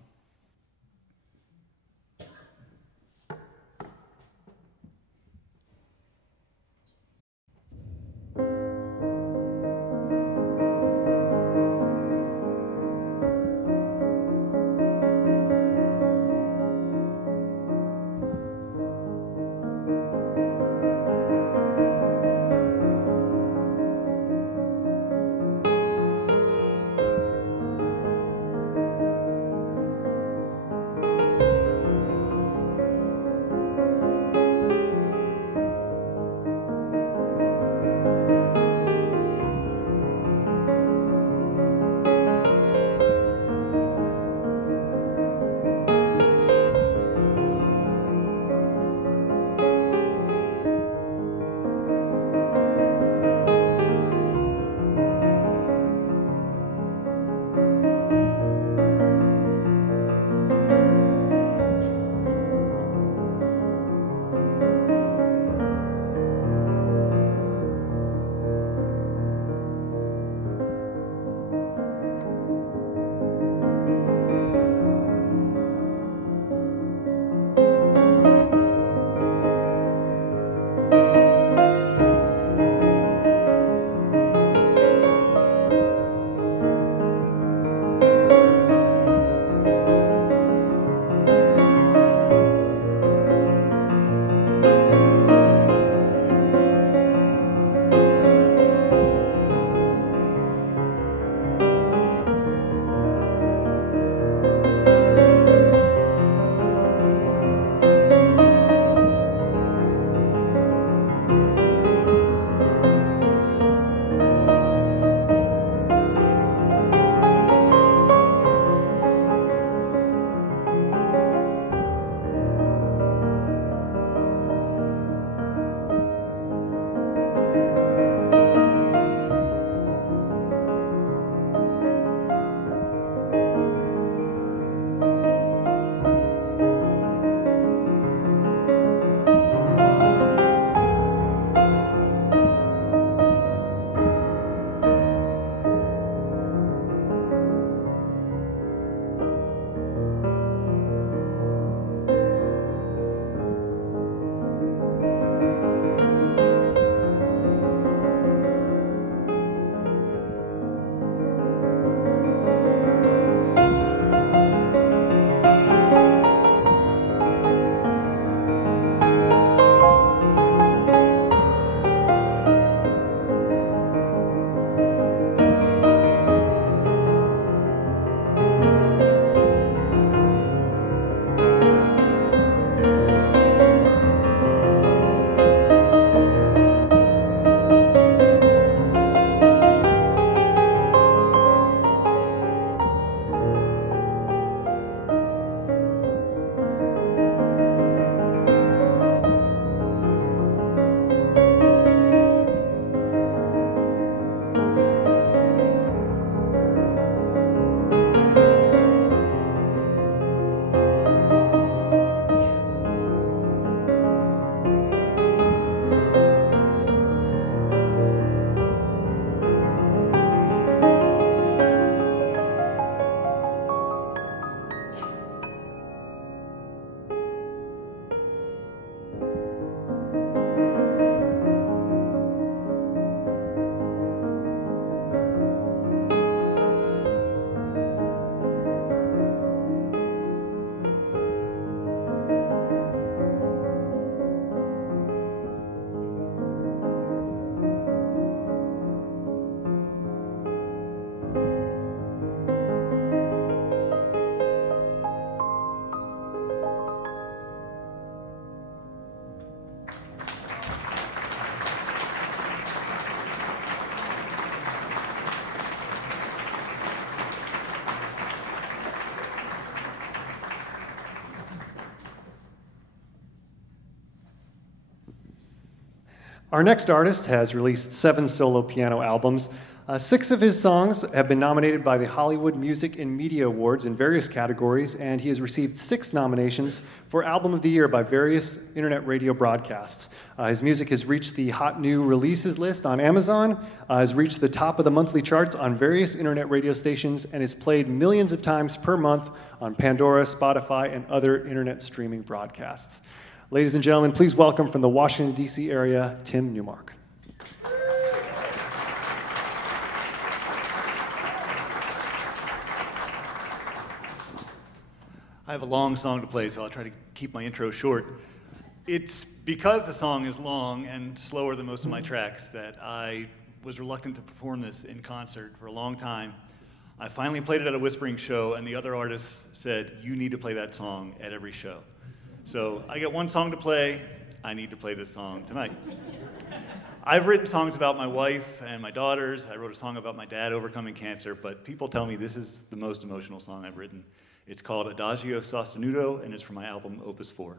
Our next artist has released 7 solo piano albums. 6 of his songs have been nominated by the Hollywood Music and Media Awards in various categories, and he has received 6 nominations for Album of the Year by various internet radio broadcasts. His music has reached the Hot New Releases list on Amazon, has reached the top of the monthly charts on various internet radio stations, and is played millions of times per month on Pandora, Spotify, and other internet streaming broadcasts. Ladies and gentlemen, please welcome from the Washington, D.C. area, Tim Newmark. I have a long song to play, so I'll try to keep my intro short. It's because the song is long and slower than most of my tracks that I was reluctant to perform this in concert for a long time. I finally played it at a Whisperings show, and the other artists said, you need to play that song at every show. So I get one song to play. I need to play this song tonight. I've written songs about my wife and my daughters. I wrote a song about my dad overcoming cancer, but people tell me this is the most emotional song I've written. It's called Adagio Sostenuto, and it's from my album Opus 4.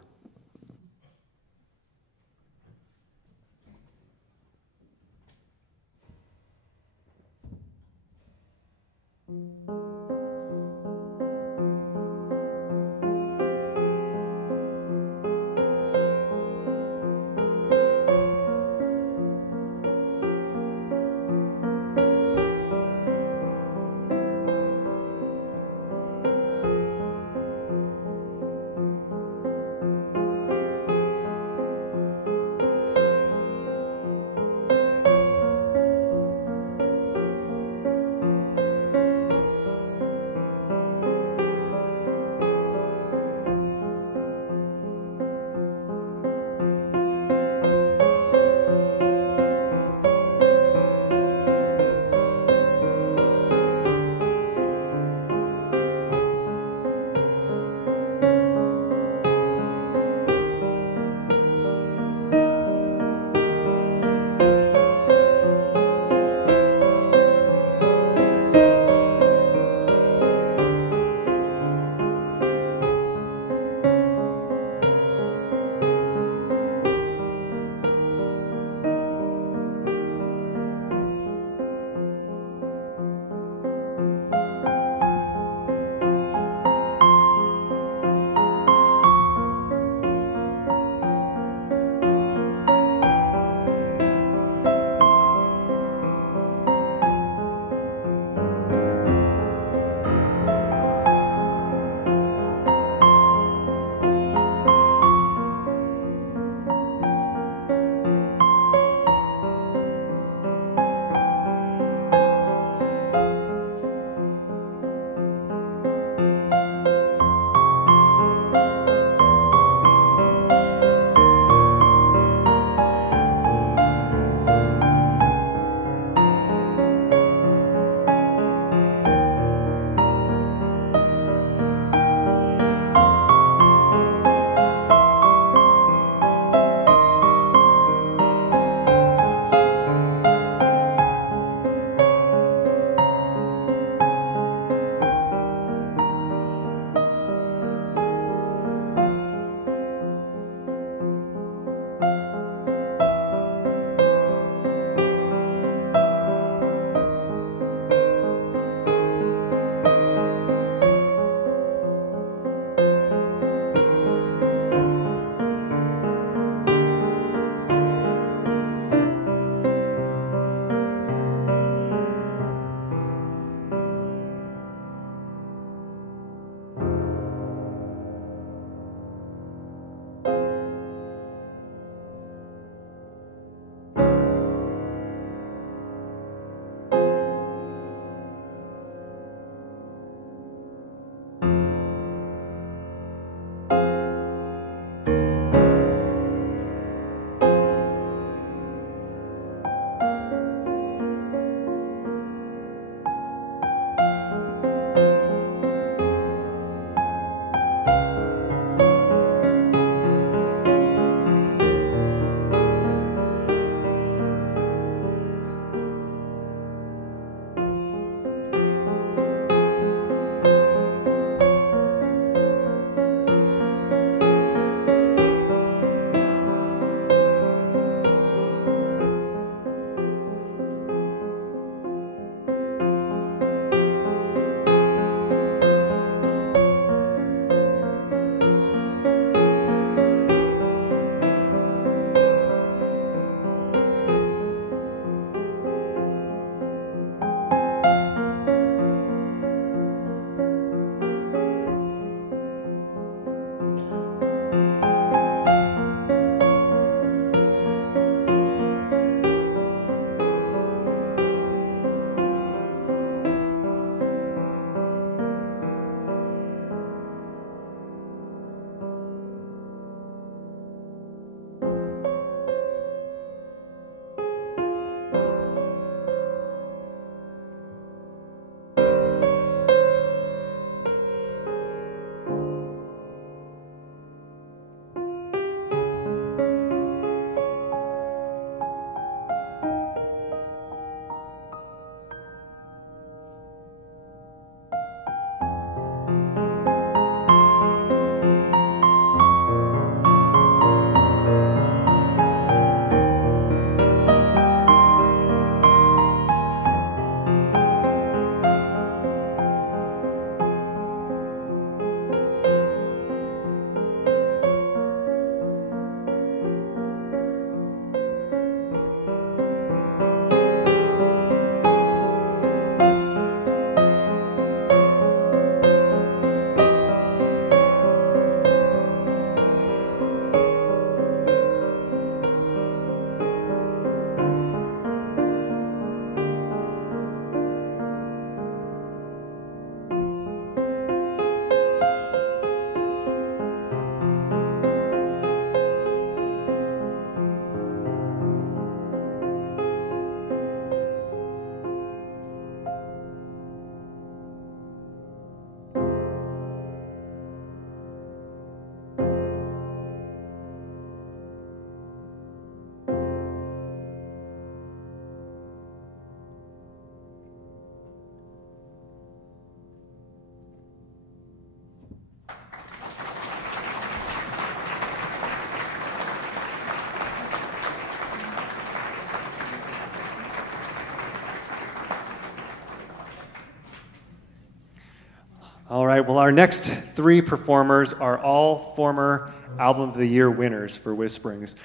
All right, well, our next three performers are all former Album of the Year winners for Whisperings.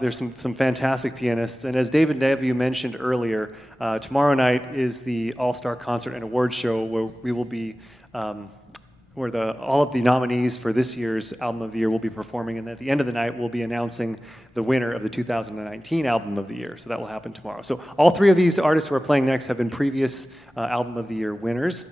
There's some fantastic pianists, and as David Neville mentioned earlier, tomorrow night is the All-Star Concert and Awards Show where we will be, where all of the nominees for this year's Album of the Year will be performing, and at the end of the night we'll be announcing the winner of the 2019 Album of the Year, so that will happen tomorrow. So all three of these artists who are playing next have been previous Album of the Year winners.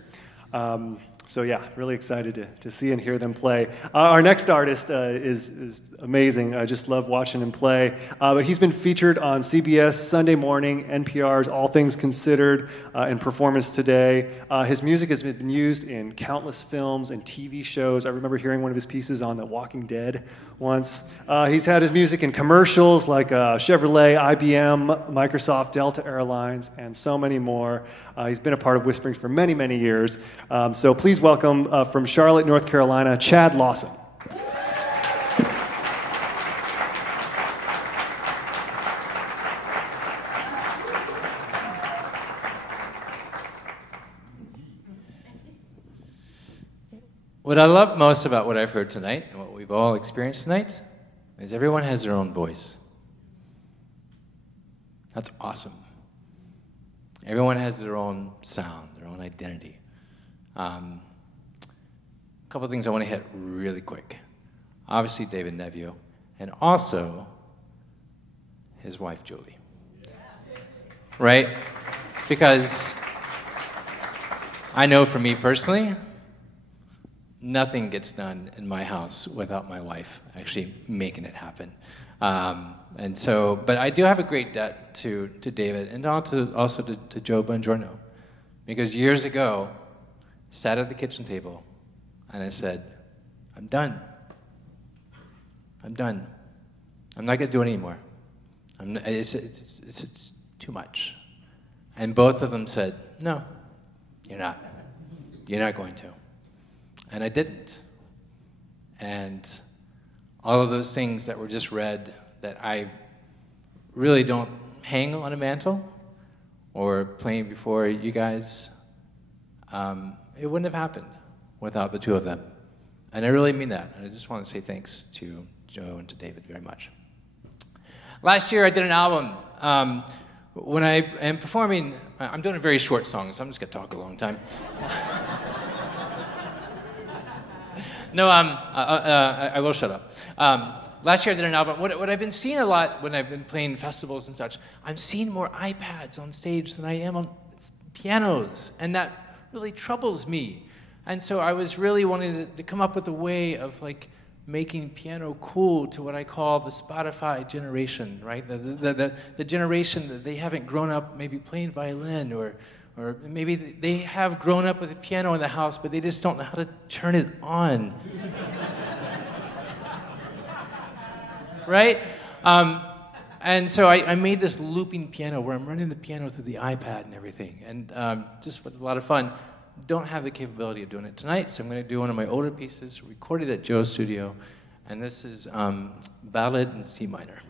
So yeah, really excited to see and hear them play. Our next artist is amazing. I just love watching him play. But he's been featured on CBS Sunday Morning, NPR's All Things Considered, and Performance Today. His music has been used in countless films and TV shows. I remember hearing one of his pieces on The Walking Dead once. He's had his music in commercials like Chevrolet, IBM, Microsoft, Delta Airlines, and so many more. He's been a part of Whisperings for many, many years. So please welcome from Charlotte, North Carolina, Chad Lawson. What I love most about what I've heard tonight and what we've all experienced tonight is everyone has their own voice. That's awesome. Everyone has their own sound, their own identity. A couple of things I want to hit really quick. Obviously, David Neville, and also his wife, Julie. Right? Because I know for me personally, nothing gets done in my house without my wife actually making it happen. And so, but I do have a great debt to David and also to Joe Bongiorno. Because years ago, sat at the kitchen table and I said, I'm done. I'm done. I'm not going to do it anymore. It's too much. And both of them said, no, you're not. You're not going to. And I didn't. And all of those things that were just read that I really don't hang on a mantle or playing before you guys, it wouldn't have happened without the two of them. And I really mean that. And I just want to say thanks to Joe and to David very much. Last year I did an album. When I am performing, I'm doing a very short song, so I'm just going to talk a long time. No, I will shut up. Last year I did an album. What I've been seeing a lot when I've been playing festivals and such, I'm seeing more iPads on stage than I am on pianos, and that really troubles me. And so I was really wanting to come up with a way of like making piano cool to what I call the Spotify generation, right? The generation that they haven't grown up maybe playing violin, or maybe they have grown up with a piano in the house, but they just don't know how to turn it on. Right? And so I made this looping piano where I'm running the piano through the iPad and everything, and just with a lot of fun. Don't have the capability of doing it tonight, so I'm going to do one of my older pieces, recorded at Joe's studio, and this is Ballad in C minor.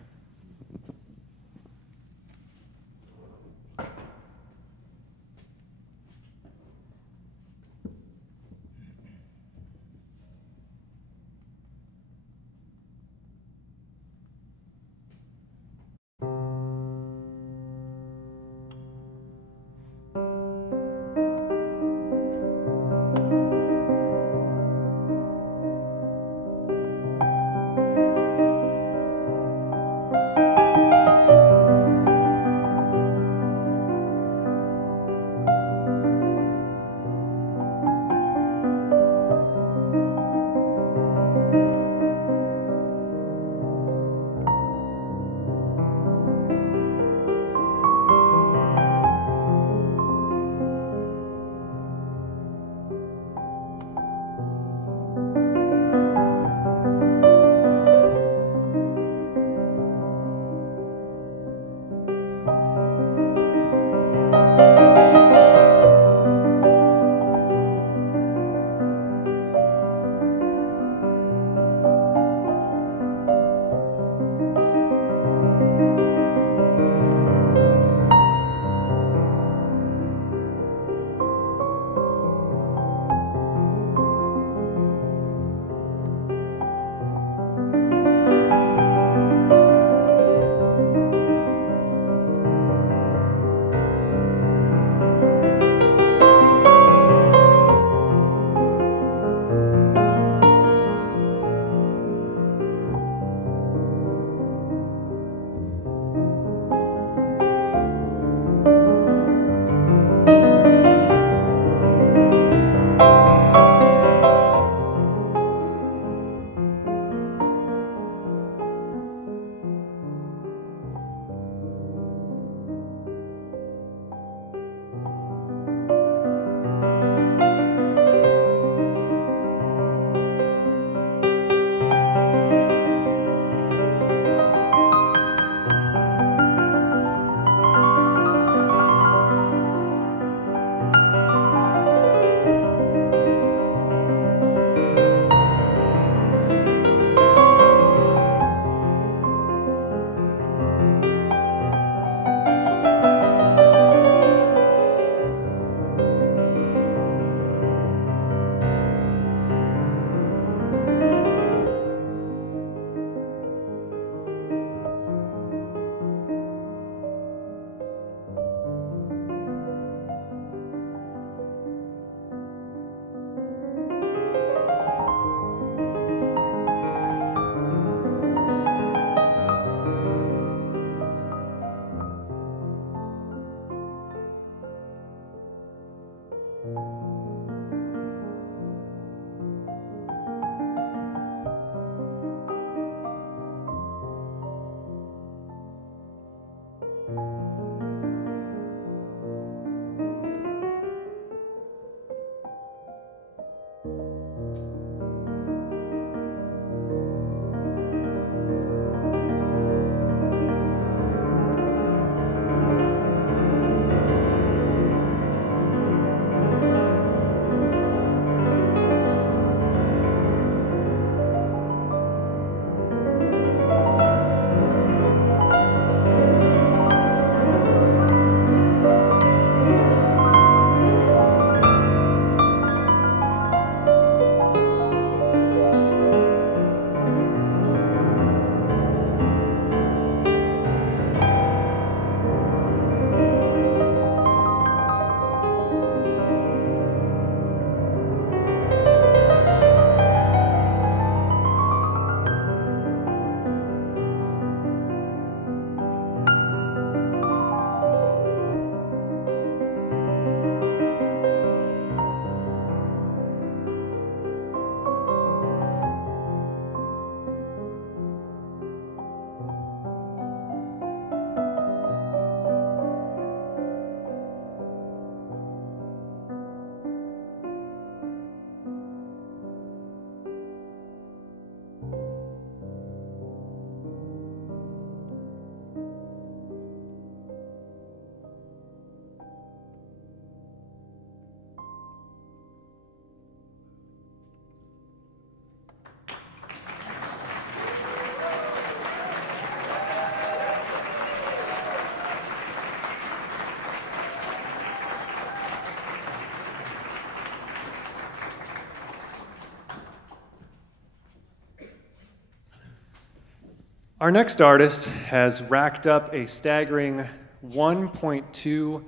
Our next artist has racked up a staggering 1.2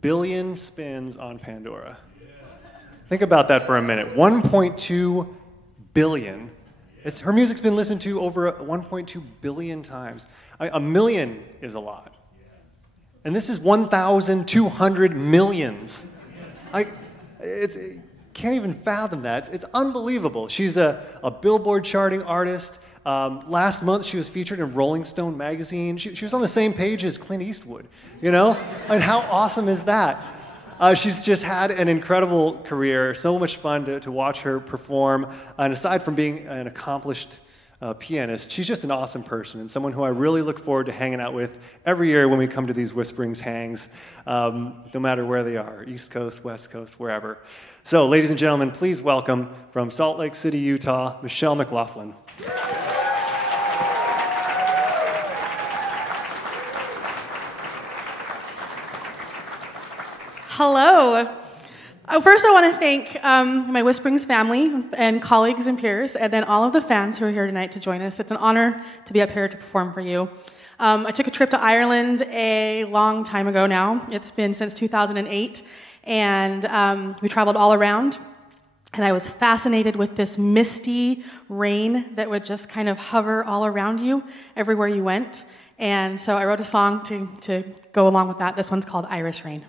billion spins on Pandora. Think about that for a minute. 1.2 billion. Her music's been listened to over 1.2 billion times. A million is a lot. And this is 1,200 millions. Can't even fathom that. It's unbelievable. She's a Billboard charting artist. Last month, she was featured in Rolling Stone magazine. She was on the same page as Clint Eastwood, you know? And how awesome is that? She's just had an incredible career, so much fun to watch her perform. And aside from being an accomplished pianist, she's just an awesome person and someone who I really look forward to hanging out with every year when we come to these Whisperings hangs, no matter where they are, East Coast, West Coast, wherever. So, ladies and gentlemen, please welcome from Salt Lake City, Utah, Michele McLaughlin. Hello. First, I want to thank my Whisperings family and colleagues and peers, and then all of the fans who are here tonight to join us. It's an honor to be up here to perform for you. I took a trip to Ireland a long time ago now. It's been since 2008, and we traveled all around, and I was fascinated with this misty rain that would just kind of hover all around you everywhere you went. And so I wrote a song to go along with that. This one's called Irish Rain.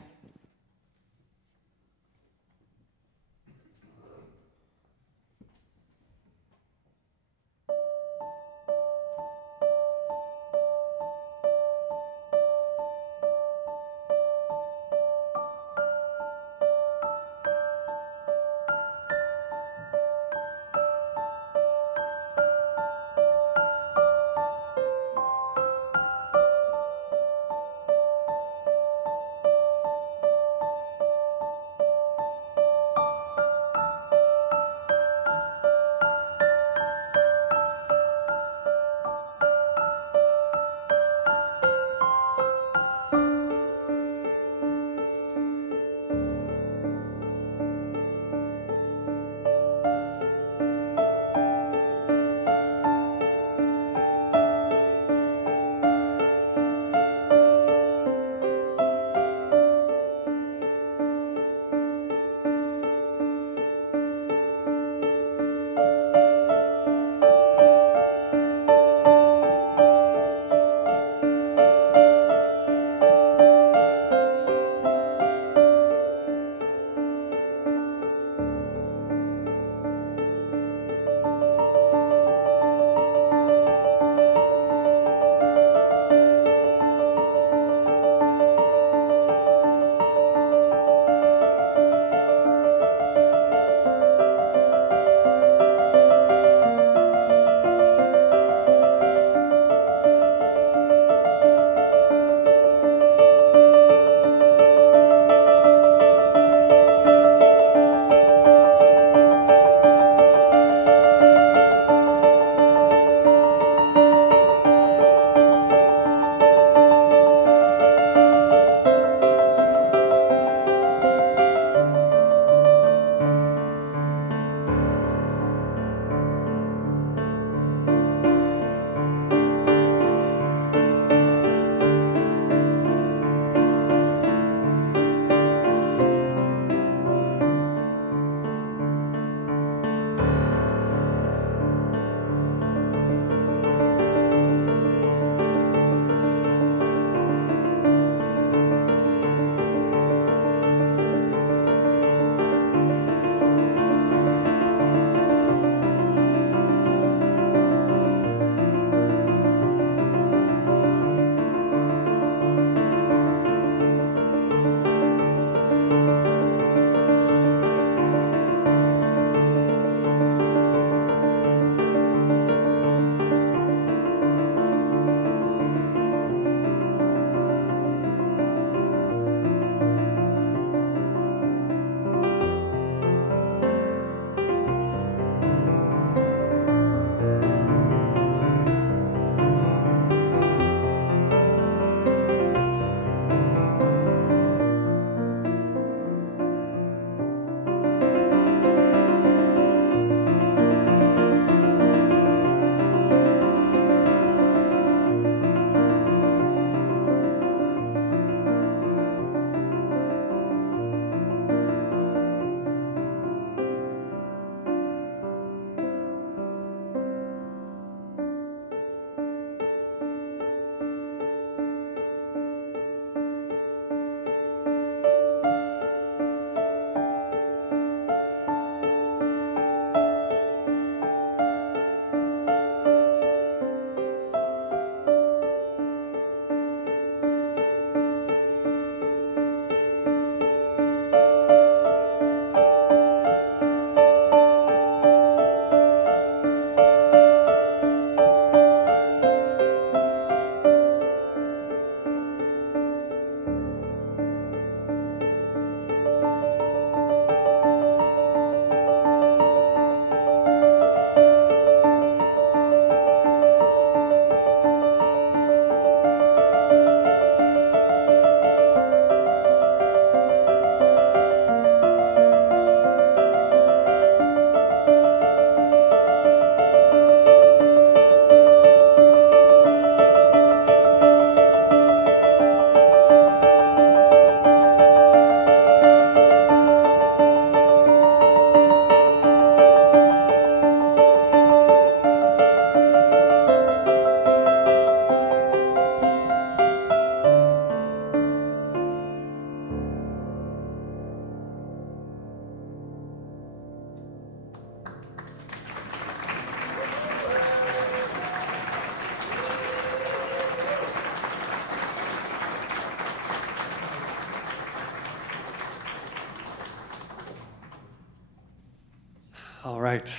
All right.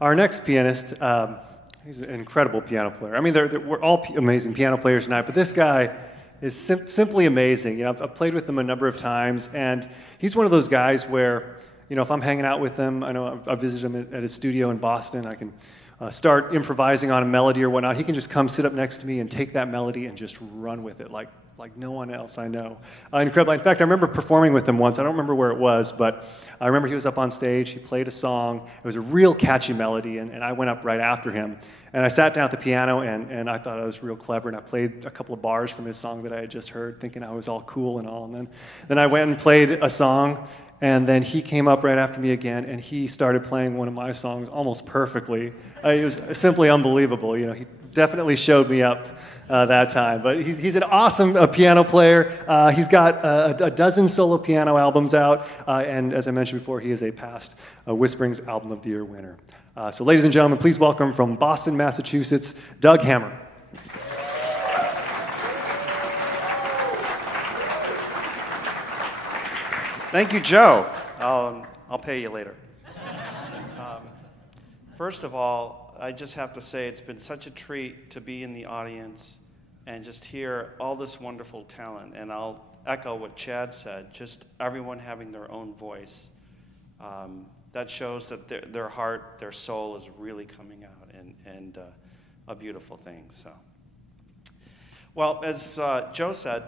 Our next pianist, he's an incredible piano player. I mean, we're all amazing piano players tonight, but this guy is simply amazing. You know, I've played with him a number of times, and he's one of those guys where, you know, if I'm hanging out with him, I know I visited him at his studio in Boston, I can start improvising on a melody or whatnot. He can just come sit up next to me and take that melody and just run with it like no one else I know. Incredible. In fact, I remember performing with him once. I don't remember where it was, but I remember he was up on stage. He played a song. It was a real catchy melody, and I went up right after him. And I sat down at the piano, and I thought I was real clever, and I played a couple of bars from his song that I had just heard, thinking I was all cool and all. And then I went and played a song, and then he came up right after me again, and he started playing one of my songs almost perfectly. It was simply unbelievable. You know, he definitely showed me up that time. But he's an awesome piano player. He's got a dozen solo piano albums out, and as I mentioned before, he is a past Whisperings Album of the Year winner. So ladies and gentlemen, please welcome from Boston, Massachusetts, Doug Hammer. Thank you, Joe. I'll pay you later. First of all, I just have to say it's been such a treat to be in the audience and just hear all this wonderful talent. And I'll echo what Chad said, just everyone having their own voice. That shows that their heart, their soul is really coming out, and a beautiful thing. So, well, as Joe said,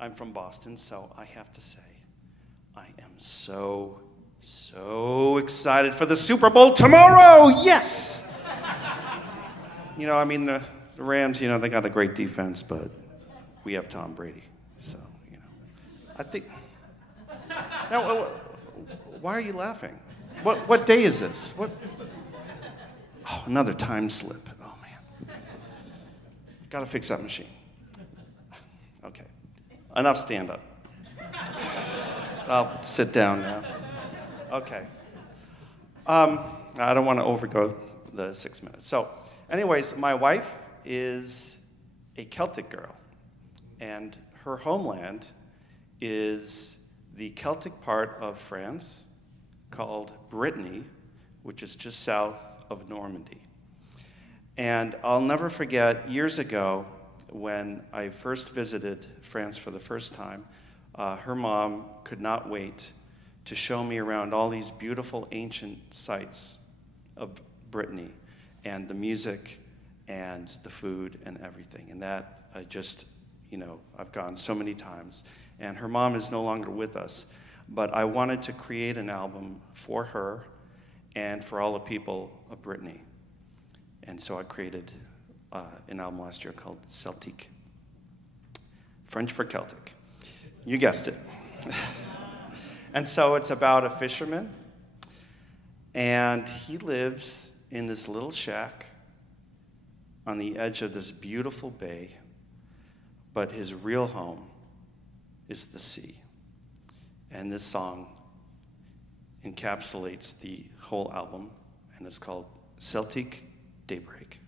I'm from Boston, so I have to say, I am so excited for the Super Bowl tomorrow. Yes. You know, I mean, the Rams, you know, they got a great defense, but we have Tom Brady. So, you know, I think. Now, why are you laughing? What day is this? What? Oh, another time slip. Oh, man. Got to fix that machine. Okay. Enough stand up. I'll sit down now. Okay. I don't want to overgo the 6 minutes. So, anyways, my wife is a Celtic girl, and her homeland is the Celtic part of France called Brittany, which is just south of Normandy. And I'll never forget, years ago, when I first visited France for the first time, her mom could not wait to show me around all these beautiful ancient sites of Brittany, and the music and the food and everything. And that I just, you know, I've gone so many times. And her mom is no longer with us, but I wanted to create an album for her and for all the people of Brittany. And so I created an album last year called Celtique, French for Celtic. You guessed it. And so it's about a fisherman, and he lives in this little shack on the edge of this beautiful bay, but his real home is the sea. And this song encapsulates the whole album, and it's called Celtique Daybreak.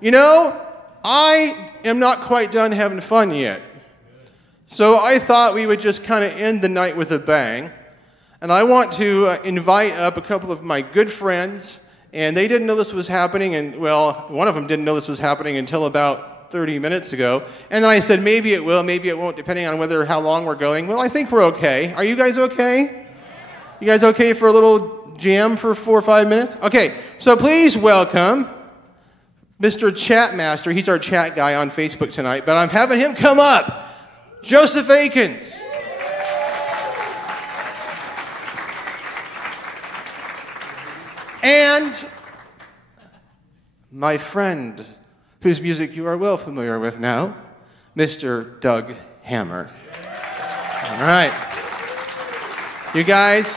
You know, I am not quite done having fun yet. So I thought we would just kind of end the night with a bang. And I want to invite up a couple of my good friends, and they didn't know this was happening, and well, one of them didn't know this was happening until about 30 minutes ago. And then I said, maybe it will, maybe it won't, depending on how long we're going. Well, I think we're okay. Are you guys okay? You guys okay for a little jam for 4 or 5 minutes? Okay, so please welcome Mr. Chatmaster. He's our chat guy on Facebook tonight, but I'm having him come up. Joseph Akins. And my friend, whose music you are well familiar with now, Mr. Doug Hammer. All right. You guys,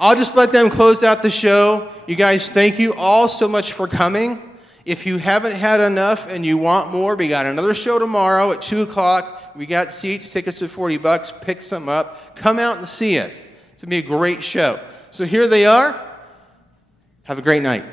I'll just let them close out the show. You guys, thank you all so much for coming. If you haven't had enough and you want more, we got another show tomorrow at 2 o'clock. We got seats, tickets are $40. Pick some up. Come out and see us. It's going to be a great show. So here they are. Have a great night.